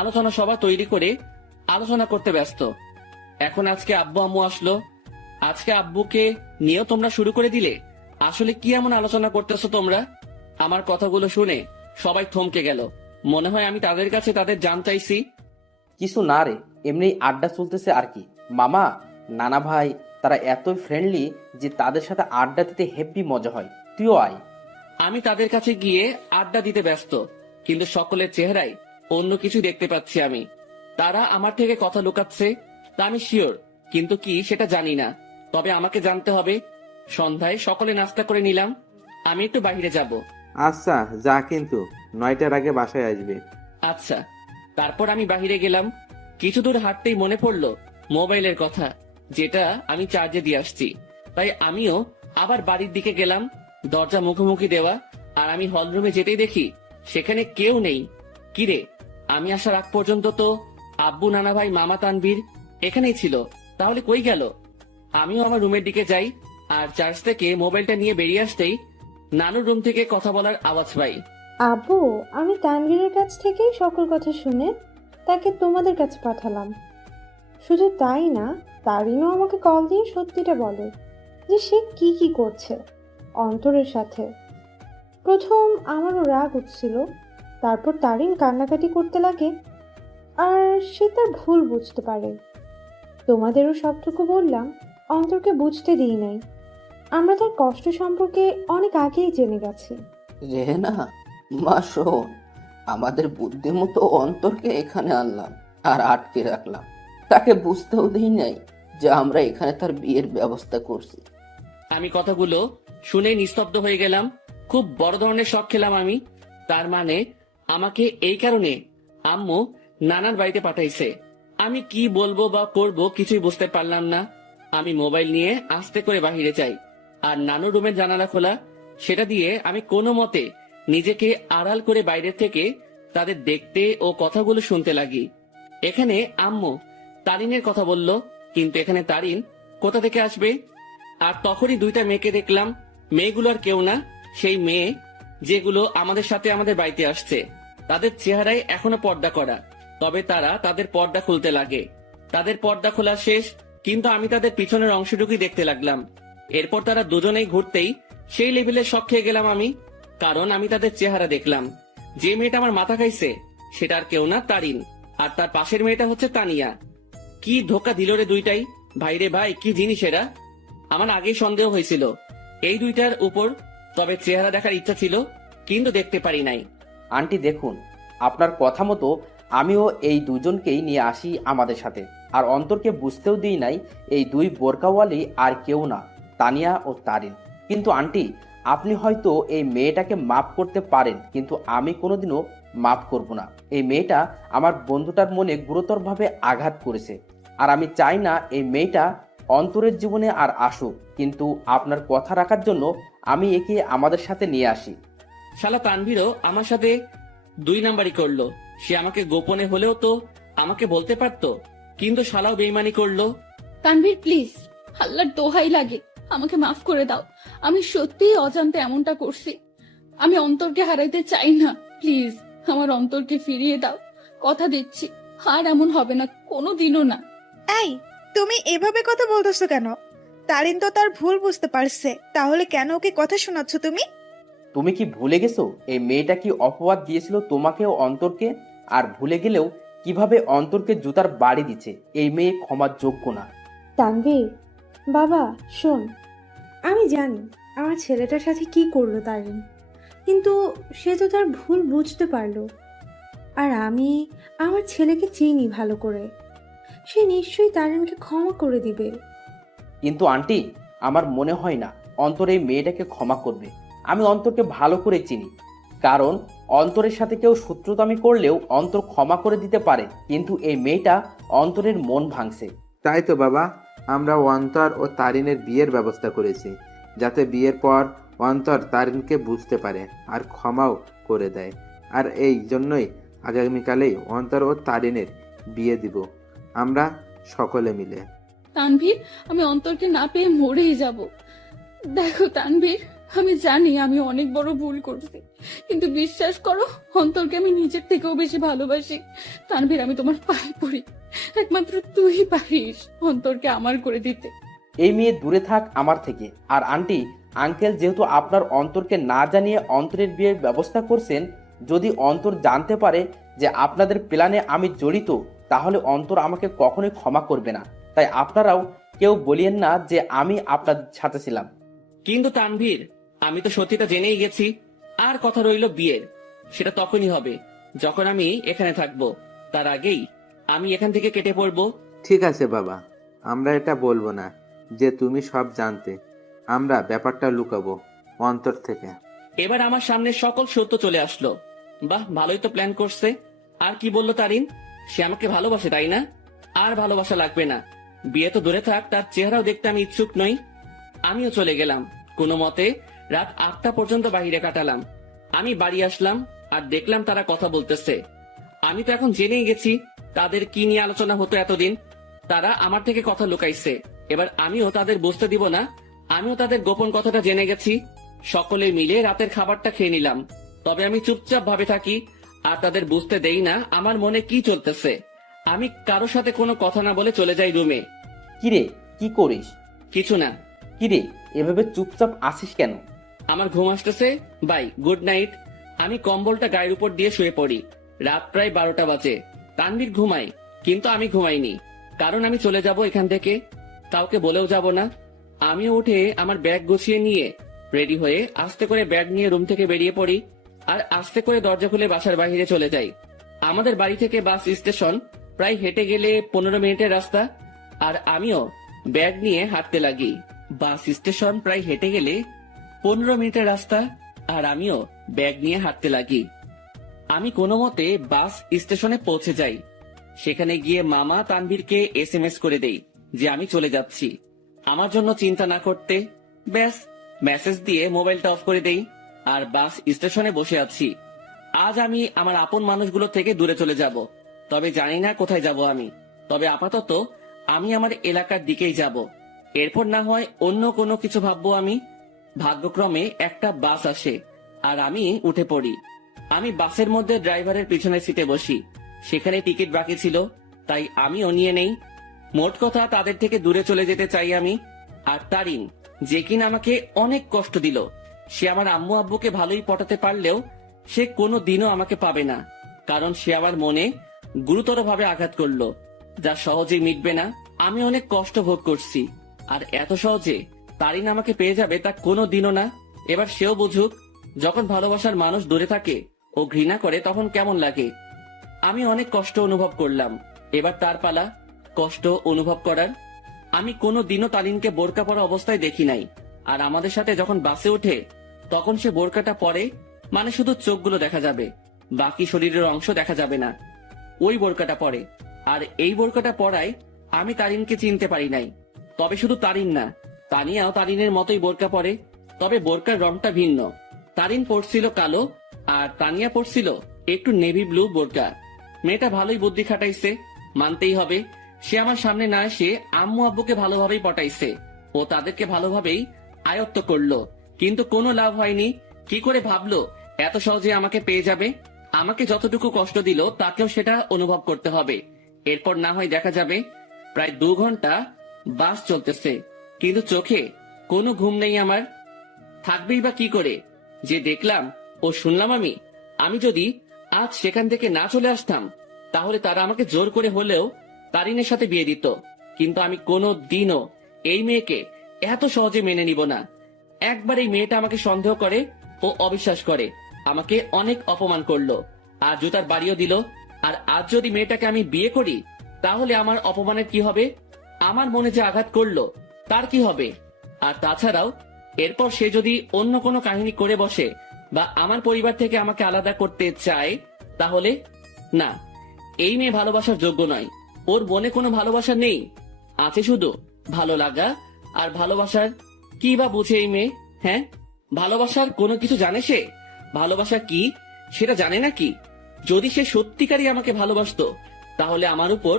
আলোচনা সভা তৈরি করে আলোচনা করতে ব্যস্ত। এখন আজকে আব্বু আম্মু আসলো, আজকে আব্বুকে নিয়েও তোমরা শুরু করে দিলে। আসলে কি এমন আলোচনা করতেছো তোমরা? আমার কথাগুলো শুনে সবাই থমকে গেল। মনে হয় আমি তাদের কাছে তাদের জান চাইছি। কিছু না রে, এমনি আড্ডা চলতেছে আর কি। মামা, নানা ভাই তারা এতই ফ্রেন্ডলি যে তাদের সাথে আড্ডা দিতে হেব্বি মজা হয়। তুইও আয়। আমি তাদের কাছে গিয়ে আড্ডা দিতে ব্যস্ত, কিন্তু সকলের চেহারায় অন্য কিছু দেখতে পাচ্ছি আমি। তারা আমার থেকে কথা লুকাচ্ছে তা আমি শিওর, কিন্তু কি সেটা জানি না। তবে আমাকে জানতে হবে। সন্ধ্যায় সকলে নাস্তা করে নিলাম। আমি একটু বাইরে যাব। আচ্ছা যা, কিন্তু 9টার আগে বাসায় আসবে। আচ্ছা। তারপর আমি বাহিরে গেলাম। কিছু দূর হাঁটতেই মনে পড়লো মোবাইলের কথা, যেটা আমি চার্জে দিয়ে আসছি। তাই আমিও আবার বাড়ির দিকে গেলাম। দরজা মুখোমুখি দেওয়া, আর আমি হলরুমে যেতেই দেখি সেখানে কেউ নেই। কিরে, আমি আসার আগ পর্যন্ত তো আব্বু, নানা ভাই, মামা, তানভীর এখানেই ছিল। তাহলে কই গেল? আমিও আমার রুমের দিকে যাই, আর চার্জ থেকে মোবাইলটা নিয়ে বেরিয়ে আসতেই নানুর রুম থেকে কথা বলার আওয়াজ পাই। আব্বু, আমি তানভীরের কাছ থেকেই সকল কথা শুনে তাকে তোমাদের কাছে পাঠালাম। শুধু তাই না, তারিনও আমাকে কল দিয়ে সত্যিটা বলে যে সে কি কি করছে অন্তরের সাথে। প্রথম আমারও রাগ উঠছিল, তারপর তারিন কান্নাকাটি করতে লাগে আর সে তার ভুল বুঝতে পারে। তোমাদেরও সবটুকু বললাম, অন্তরকে বুঝতে দিই নাই। আমরা তার কষ্ট সম্পর্কে অনেক আগেই জেনে গেছি। রেহেনা, মা শোন, আমাদের বুদ্ধিমতো অন্তরকে এখানে আনলাম আর আটকে রাখলাম। তাকে বুঝতেও দিই নাই যে আমরা এখানে তার বিয়ের ব্যবস্থা করছি। আমি কথাগুলো শুনে নিস্তব্ধ হয়ে গেলাম। খুব বড় ধরনের শখ খেলাম আমি। তার মানে আমাকে এই কারণে আম্মু নানার বাড়িতে পাঠাইছে। আমি কি বলবো বা করবো কিছুই বুঝতে পারলাম না। আমি মোবাইল নিয়ে আস্তে করে বাহিরে যাই, আর নানুর রুমের জানালা খোলা, সেটা দিয়ে আমি কোনো মতে নিজেকে আড়াল করে বাইরের থেকে তাদের দেখতে ও কথাগুলো শুনতে লাগি। এখানে আম্মু তারিনের কথা বলল, কিন্তু এখানে তারিন কোথা থেকে আসবে? আর তখনই দুইটা মেয়েকে দেখলাম। মেয়েগুলো আর কেউ না, সেই মেয়ে যেগুলো আমাদের সাথে আমাদের বাড়িতে আসছে। তাদের চেহারায় এখনো পর্দা করা, তবে তারা তাদের পর্দা খুলতে লাগে। তাদের পর্দা খোলা শেষ, কিন্তু আমি তাদের পিছনের অংশটুকুই দেখতে লাগলাম। এরপর তারা দুজনেই ঘুরতেই সেই লেভেলের শখ খেয়ে গেলাম আমি, কারণ আমি তাদের চেহারা দেখলাম। যে মেয়েটা আমার মাথা খাইছে সেটা আর কেউ না, তারিন। আর তার পাশের মেয়েটা হচ্ছে তানিয়া। কি ধোকা দিল রে দুইটাই! ভাইরে ভাই, কি জিনিস এরা! আমার আগেই সন্দেহ হয়েছিল এই দুইটার উপর, তবে চেহারা দেখার ইচ্ছা ছিল, কিন্তু দেখতে পারি নাই। আন্টি দেখুন, আপনার কথা মতো আমিও এই দুজনকেই নিয়ে আসি আমাদের সাথে। আর অন্তরকে বুঝতেও দিই নাই এই দুই বোরকাওয়ালি আর কেউ না, তানিয়া ও তারিন। কিন্তু আন্টি, আপনি হয়তো এই মেয়েটাকে মাফ করতে পারেন, কিন্তু আমি কোনোদিনও মাফ করব না। এই মেয়েটা আমার বন্ধুটার মনে গুরুতরভাবে আঘাত করেছে, আর আমি চাই না এই মেয়েটা অন্তরের জীবনে আর আসুক। কিন্তু আপনার কথা রাখার জন্য আমি একে আমাদের সাথে নিয়ে আসি। শালা তানভীরও আমার সাথে 2 নাম্বারই করলো। সে আমাকে গোপনে হলেও তো আমাকে বলতে পারতো, কিন্তু শালাও বেইমানি করলো। তানভীর প্লিজ, আল্লাহর দোহাই লাগে, আমাকে মাফ করে দাও। আমি সত্যিই অজান্তে এমনটা করছি। আমি অন্তরকে হারাইতে চাই না। প্লিজ আমার অন্তরকে ফিরিয়ে দাও। কথা দিচ্ছি আর এমন হবে না, কোনোদিনও না। এই, তুমি এভাবে কথা বলতেছো কেন? তারিন তো তার ভুল বুঝতে পারছে, তাহলে কেন ওকে কথা শোনাচ্ছ তুমি? তুমি কি ভুলে গেছো এই মেয়েটা কি অপবাদ দিয়েছিল তোমাকে ও অন্তরকে? আর ভুলে গেলেও কিভাবে অন্তরকে জুতার বাড়ি দিচ্ছে। এই মেয়ে ক্ষমার যোগ্য না। তানভীর, বাবা শোন, আমি জানি আমার ছেলেটার সাথে কি করলো তারিন, কিন্তু সে তো তার ভুল বুঝতে পারলো। আর আমি আমার ছেলেকে চিনি ভালো করে, সে নিশ্চয়ই তারিনকে ক্ষমা করে দিবে। কিন্তু আন্টি, আমার মনে হয় না অন্তর এই মেয়েটাকে ক্ষমা করবে। আমি অন্তরকে ভালো করে চিনি, কারণ অন্তরের সাথে কেউ শত্রুতামি করলেও অন্তর ক্ষমা করে দিতে পারে, কিন্তু এই মেয়েটা অন্তরের মন ভাঙছে। তাই তো বাবা, আমরা অন্তর ও তারিনের বিয়ের ব্যবস্থা করেছি, যাতে বিয়ের পর অন্তর তারিনকে বুঝতে পারে আর ক্ষমাও করে দেয়। আর এই জন্যই আগামীকালেই অন্তর ও তারিনের বিয়ে দিব আমরা সকলে মিলে। তানভীর, আমি অন্তরকে না পেয়ে মরেই যাব। দেখো তানভীর, আমি জানি আমি অনেক বড় ভুল করছি, কিন্তু বিশ্বাস করো অন্তরকে আমি নিজের থেকেও বেশি ভালোবাসি। তানভীর, আমি তোমার পায়ে পড়ি, একমাত্র তুই পারিস অন্তরকে আমার করে দিতে। এই মেয়ে দূরে থাক আমার থেকে। আর আন্টি আঙ্কেল যেহেতু আপনার অন্তরকে না জানিয়ে অন্তরের বিয়ের ব্যবস্থা করছেন, যদি অন্তর জানতে পারে যে আপনাদের প্ল্যানে আমি জড়িত, তাহলে অন্তর আমাকে কখনোই ক্ষমা করবে না। তাই আপনারাও কেউ বলিয়েন না যে আমি আপনাদের সাথে ছিলাম। কিন্তু তানভীর, আমি তো সত্যিটা জেনেই গেছি। আর কথা রইল বিয়ের, সেটা তখনই হবে যখন আমি এখানে থাকবো। তার আগেই আমি এখান থেকে কেটে পড়বো। ঠিক আছে বাবা, আমরা এটা বলবো না যে তুমি সব জানতে। আমরা ব্যাপারটা লুকাবো অন্তর থেকে। এবার আমার সামনে সকল সত্য চলে আসলো। বাহ, ভালোই তো প্ল্যান করছে। আর কি বললো তারিন? সে আমাকে ভালোবাসে, তাই না? আর ভালোবাসা লাগবে না, বিয়ে তো দূরে থাক, তার চেহারাও দেখতে আমি ইচ্ছুক নই। আমিও চলে গেলাম। কোনো মতে রাত 8টা পর্যন্ত বাইরে কাটালাম। আমি বাড়ি আসলাম আর দেখলাম তারা কথা বলতেছে। আমি তো এখন জেনেই গেছি তাদের কি নিয়ে আলোচনা হতো এতদিন। তারা আমার থেকে কথা লুকাইছে, এবার আমিও তাদের বুঝতে দিব না আমিও তাদের গোপন কথাটা জেনে গেছি। সকলে মিলে রাতের খাবারটা খেয়ে নিলাম। তবে আমি চুপচাপ ভাবে থাকি আর তাদের বুঝতে দেই না আমার মনে কি চলতেছে। আমি কারোর সাথে কোনো কথা না বলে চলে যাই রুমে। কিরে, কি করিস? কিছু না। কিরে, এভাবে চুপচাপ আসিস কেন? আমার ঘুম আসতেছে। Bye, good night. আমি কম্বলটা গায়ের উপর দিয়ে শুয়ে পড়ি। রাত প্রায় 12টা বাজে। তানভীর ঘুমাই, কিন্তু আমি ঘুমাইনি, কারণ আমি চলে যাব এখান থেকে। কাউকে বলেও যাব না। আমিও উঠে আমার ব্যাগ গুছিয়ে নিয়ে রেডি হয়ে আস্তে করে ব্যাগ নিয়ে রুম থেকে বেরিয়ে পড়ি আর আস্তে করে দরজা খুলে বাসার বাইরে চলে যাই। আমাদের বাড়ি থেকে বাস স্টেশন প্রায় হেঁটে গেলে 15 মিনিটের রাস্তা। আর আমিও ব্যাগ নিয়ে হাঁটতে লাগি। বাস স্টেশন প্রায় হেঁটে গেলে 15 মিনিটের রাস্তা আর আমিও ব্যাগ নিয়ে হাঁটতে লাগি। আমি কোনো মতে বাস স্টেশনে পৌঁছে যাই। সেখানে গিয়ে মামা তানভীরকে SMS করে দেই যে আমি চলে যাচ্ছি, আমার জন্য চিন্তা না করতে। ব্যাস, মেসেজ দিয়ে মোবাইলটা অফ করে দেই আর বাস স্টেশনে বসে আছি। আজ আমি আমার আপন মানুষগুলো থেকে দূরে চলে যাব, তবে জানি না কোথায় যাব আমি। তবে আপাতত আমি আমার এলাকার দিকেই যাব, এরপর না হয় অন্য কোনো কিছু ভাববো আমি। ভাগ্যক্রমে একটা বাস আসে আর আমি উঠে পড়ি। আমি বাসের মধ্যে ড্রাইভারের পিছনের সিটে বসি। সেখানে টিকিট বাকি ছিল, তাই আমিও নিয়ে নেই। মোট কথা, তাদের থেকে দূরে চলে যেতে চাই আমি। আর তারিন, যে কিনা আমাকে অনেক কষ্ট দিল, সে আমার আম্মু আব্বুকে ভালোই পটাতে পারলেও সে কোনো দিনও আমাকে পাবে না, কারণ সে আমার মনে গুরুতর ভাবে আঘাত করলো, যা সহজেই মিটবে না। আমি অনেক কষ্ট ভোগ করছি, আর এত সহজে তারিন আমাকে পেয়ে যাবে তা কোনো দিনও না। এবার সেও বুঝুক, যখন ভালোবাসার মানুষ দূরে থাকে ও ঘৃণা করে তখন কেমন লাগে। আমি অনেক কষ্ট অনুভব করলাম, এবার তার পালা কষ্ট অনুভব করার। আমি কোনো দিনও তারিনকে বোরকা পরা অবস্থায় দেখি নাই। আর আমাদের সাথে যখন বাসে ওঠে তখন সে বোরকাটা পরে, মানে শুধু চোখগুলো দেখা যাবে, বাকি শরীরের অংশ দেখা যাবে না। ওই বোরকাটা পরে, আর এই বোরকাটা পরায় আমি তারিনকে চিনতে পারি নাই। তবে শুধু তারিন না, তানিয়াও তারিনের মতোই বোরকা পরে, তবে বোরকার রংটা ভিন্ন। তারিন পরছিল কালো আর তানিয়া পরছিল একটু নেভি ব্লু বোরকা। মেয়েটা ভালোই বুদ্ধি খাটাইছে, মানতেই হবে। সে আমার সামনে না এসে আম্মু আব্বুকে ভালোভাবেই পটাইছে ও তাদেরকে ভালোভাবেই আয়ত্ত করলো, কিন্তু কোনো লাভ হয়নি। কি করে ভাবলো এত সহজে আমাকে পেয়ে যাবে? আমাকে যতটুকু কষ্ট দিল তাকেও সেটা অনুভব করতে হবে, এরপর না হয় দেখা যাবে। প্রায় 2 ঘন্টা বাস চলতেছে, কিন্তু চোখে কোনো ঘুম নেই আমার। থাকবেই বা কি করে? যে দেখলাম ও শুনলাম আমি যদি আজ সেখান থেকে না চলে আসতাম তাহলে তারা আমাকে জোর করে হলেও তারিনের সাথে বিয়ে দিত। কিন্তু আমি কোনো দিনও এই মেয়েকে এত সহজে মেনে নিব না। একবার এই মেয়েটা আমাকে সন্দেহ করে ও অবিশ্বাস করে, আমাকে অনেক অপমান করলো আর জুতার বাড়িও দিল। আর আজ যদি মেয়েটাকে আমি বিয়ে করি তাহলে আমার অপমানের কি হবে? আমার মনে যে আঘাত করলো তার কি হবে? আর তাছাড়াও এরপর সে যদি অন্য কোনো কাহিনী করে বসে বা আমার পরিবার থেকে আমাকে আলাদা করতে চায়, তাহলে না, এই মেয়ে ভালোবাসার যোগ্য নয়। ওর মনে কোনো ভালোবাসা নেই, আছে শুধু ভালো লাগা। আর ভালোবাসার কি বা বুঝে এই মেয়ে? হ্যাঁ, ভালোবাসার কোনো কিছু জানে সে? ভালোবাসা কি সেটা জানে নাকি? যদি সে সত্যিকারই আমাকে ভালোবাসতো তাহলে আমার উপর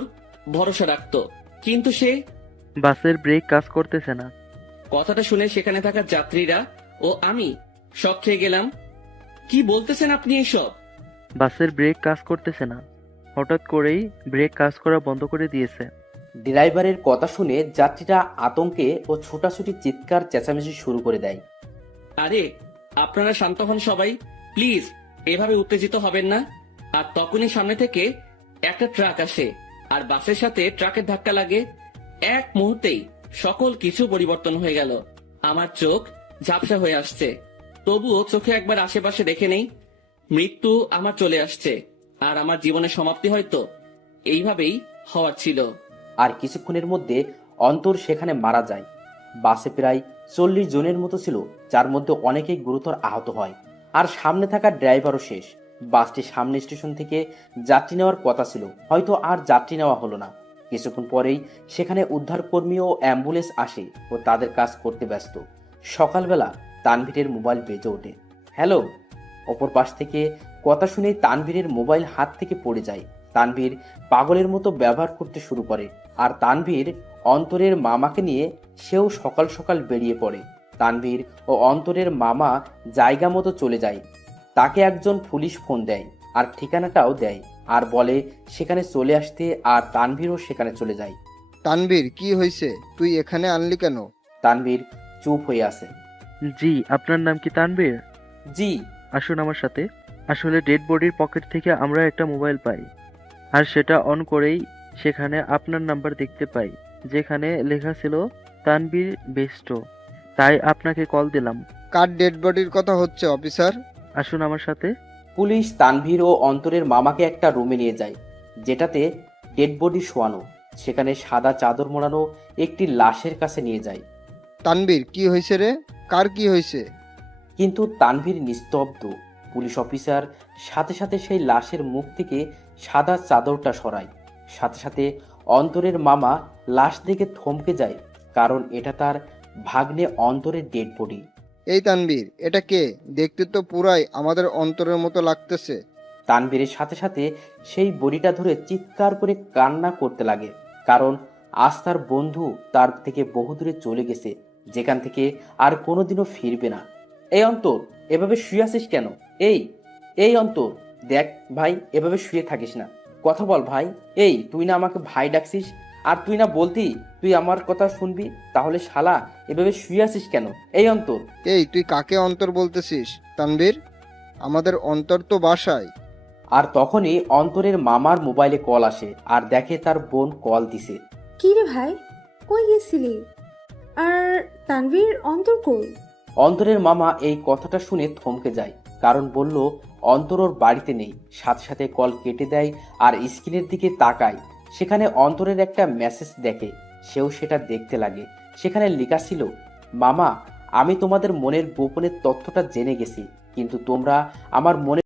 ভরসা রাখতো, কিন্তু সে। বাসের ব্রেক কাজ করতেছে না। কথাটা শুনে সেখানে থাকা যাত্রীরা ও আমি শক খেয়ে গেলাম। কি বলতেছেন আপনি এসব? বাসের ব্রেক কাজ করতেছে না, হঠাৎ করেই ব্রেক কাজ করা বন্ধ করে দিয়েছে। ড্রাইভারের কথা শুনে যাত্রীরা আতঙ্কে ও ছোটাছুটি চিৎকার চেঁচামেচি শুরু করে দেয়। আরে আপনারা শান্ত হন সবাই, প্লিজ এভাবে উত্তেজিত হবেন না। আর তখনই সামনে থেকে একটা ট্রাক আসে আর বাসের সাথে ট্রাকের ধাক্কা লাগে। এক মুহূর্তেই সকল কিছু পরিবর্তন হয়ে গেল। আমার চোখ ঝাপসা হয়ে আসছে, তবুও চোখে একবার আশেপাশে দেখে নেই। মৃত্যু আমার চলে আসছে আর আমার জীবনের সমাপ্তি হয়তো এইভাবেই হওয়ার ছিল। আর কিছুক্ষণের মধ্যে অন্তর সেখানে মারা যায়। বাসে প্রায় 40 জনের মতো ছিল, যার মধ্যে অনেকেই গুরুতর আহত হয়। আর সামনে থাকা ড্রাইভারও শেষ। বাসটি সামনে স্টেশন থেকে যাত্রী নেওয়ার কথা ছিল, হয়তো আর যাত্রী নেওয়া হলো না। কিছুক্ষণ পরেই সেখানে উদ্ধারকর্মী ও অ্যাম্বুলেন্স আসে ও তাদের কাজ করতে ব্যস্ত। সকালবেলা তানভীরের মোবাইল বেজে ওঠে। হ্যালো। অপর পাশ থেকে কথা শুনেই তানভীরের মোবাইল হাত থেকে পড়ে যায়। তানভীর পাগলের মতো ব্যবহার করতে শুরু করে। আর তানভীর অন্তরের মামাকে নিয়ে সেও সকাল সকাল বেরিয়ে পড়ে। তানভীর ও অন্তরের মামা জায়গা মতো চলে যায়। তাকে একজন পুলিশ ফোন দেয় আর ঠিকানাটাও দেয় আর বলে সেখানে চলে আসতে, আর তানভীরও সেখানে চলে যায়। তানভীর, কি হয়েছে? তুই এখানে আনলি কেন? তানভীর চুপ হয়ে আছে। জি, আপনার নাম কি তানভীর? জি। আসুন আমার সাথে। আসলে ডেড বডির পকেট থেকে আমরা একটা মোবাইল পাই, আর সেটা অন করেই সেখানে আপনার নাম্বার দেখতে পাই, যেখানে লেখা ছিল তানভীর বেস্ট। তাই আপনাকে কল দিলাম। কার ডেড বডির কথা হচ্ছে অফিসার? আসুন আমার সাথে। পুলিশ তানভীর ও অন্তরের মামাকে একটা রুমে নিয়ে যায়, যেটাতে ডেড বডি শোয়ানো। সেখানে সাদা চাদর মোড়ানো একটি লাশের কাছে নিয়ে যায়। তানভীর, কি হয়েছে রে? কার কি হয়েছে? কিন্তু তানভীর নিস্তব্ধ। পুলিশ অফিসার সাথে সাথে সেই লাশের মুখ থেকে সাদা চাদরটা সরায়। সাথে সাথে অন্তরের মামা লাশ দেখে থমকে যায়, কারণ এটা তার ভাগ্নে অন্তরের ডেড বডি। এই তানভীর, এটা কে? দেখতে তো পুরাই আমাদের অন্তরের মতো লাগতেছে। তানভীরের সাথে সাথে সেই বডিটা ধরে চিৎকার করে কান্না করতে লাগে, কারণ আজ তার বন্ধু তার থেকে বহু দূরে চলে গেছে, যেখান থেকে আর কোনোদিনও ফিরবে না। এই অন্তর, এভাবে শুয়ে আছিস কেন? এই এই অন্তর, দেখ ভাই, এভাবে শুয়ে থাকিস না, কথা বল ভাই। এই তুই না আমাকে ভাই ডাকছিস, আর তুই না বলতি তুই আমার কথা শুনবি, তাহলে শালা এভাবে শুয়ে আছিস কেন? এই অন্তর। এই তুই কাকে অন্তর বলতেছিস তানভীর? আমাদের অন্তর তো বাসায়। আর তখনই অন্তরের মামার মোবাইলে কল আসে আর দেখে তার বোন কল দিছে। কি রে ভাই, কই গেছিলি? আর তানভীর, অন্তর কই? অন্তরের মামা এই কথাটা শুনে থমকে যায়, কারণ বলল অন্তর ওর বাড়িতে নেই। সাথে সাথে কল কেটে দেয় আর স্ক্রিনের দিকে তাকায়। সেখানে অন্তরের একটা মেসেজ দেখে, সেও সেটা দেখতে লাগে। সেখানে লেখা ছিল, মামা, আমি তোমাদের মনের গোপনের তথ্যটা জেনে গেছি, কিন্তু তোমরা আমার মনে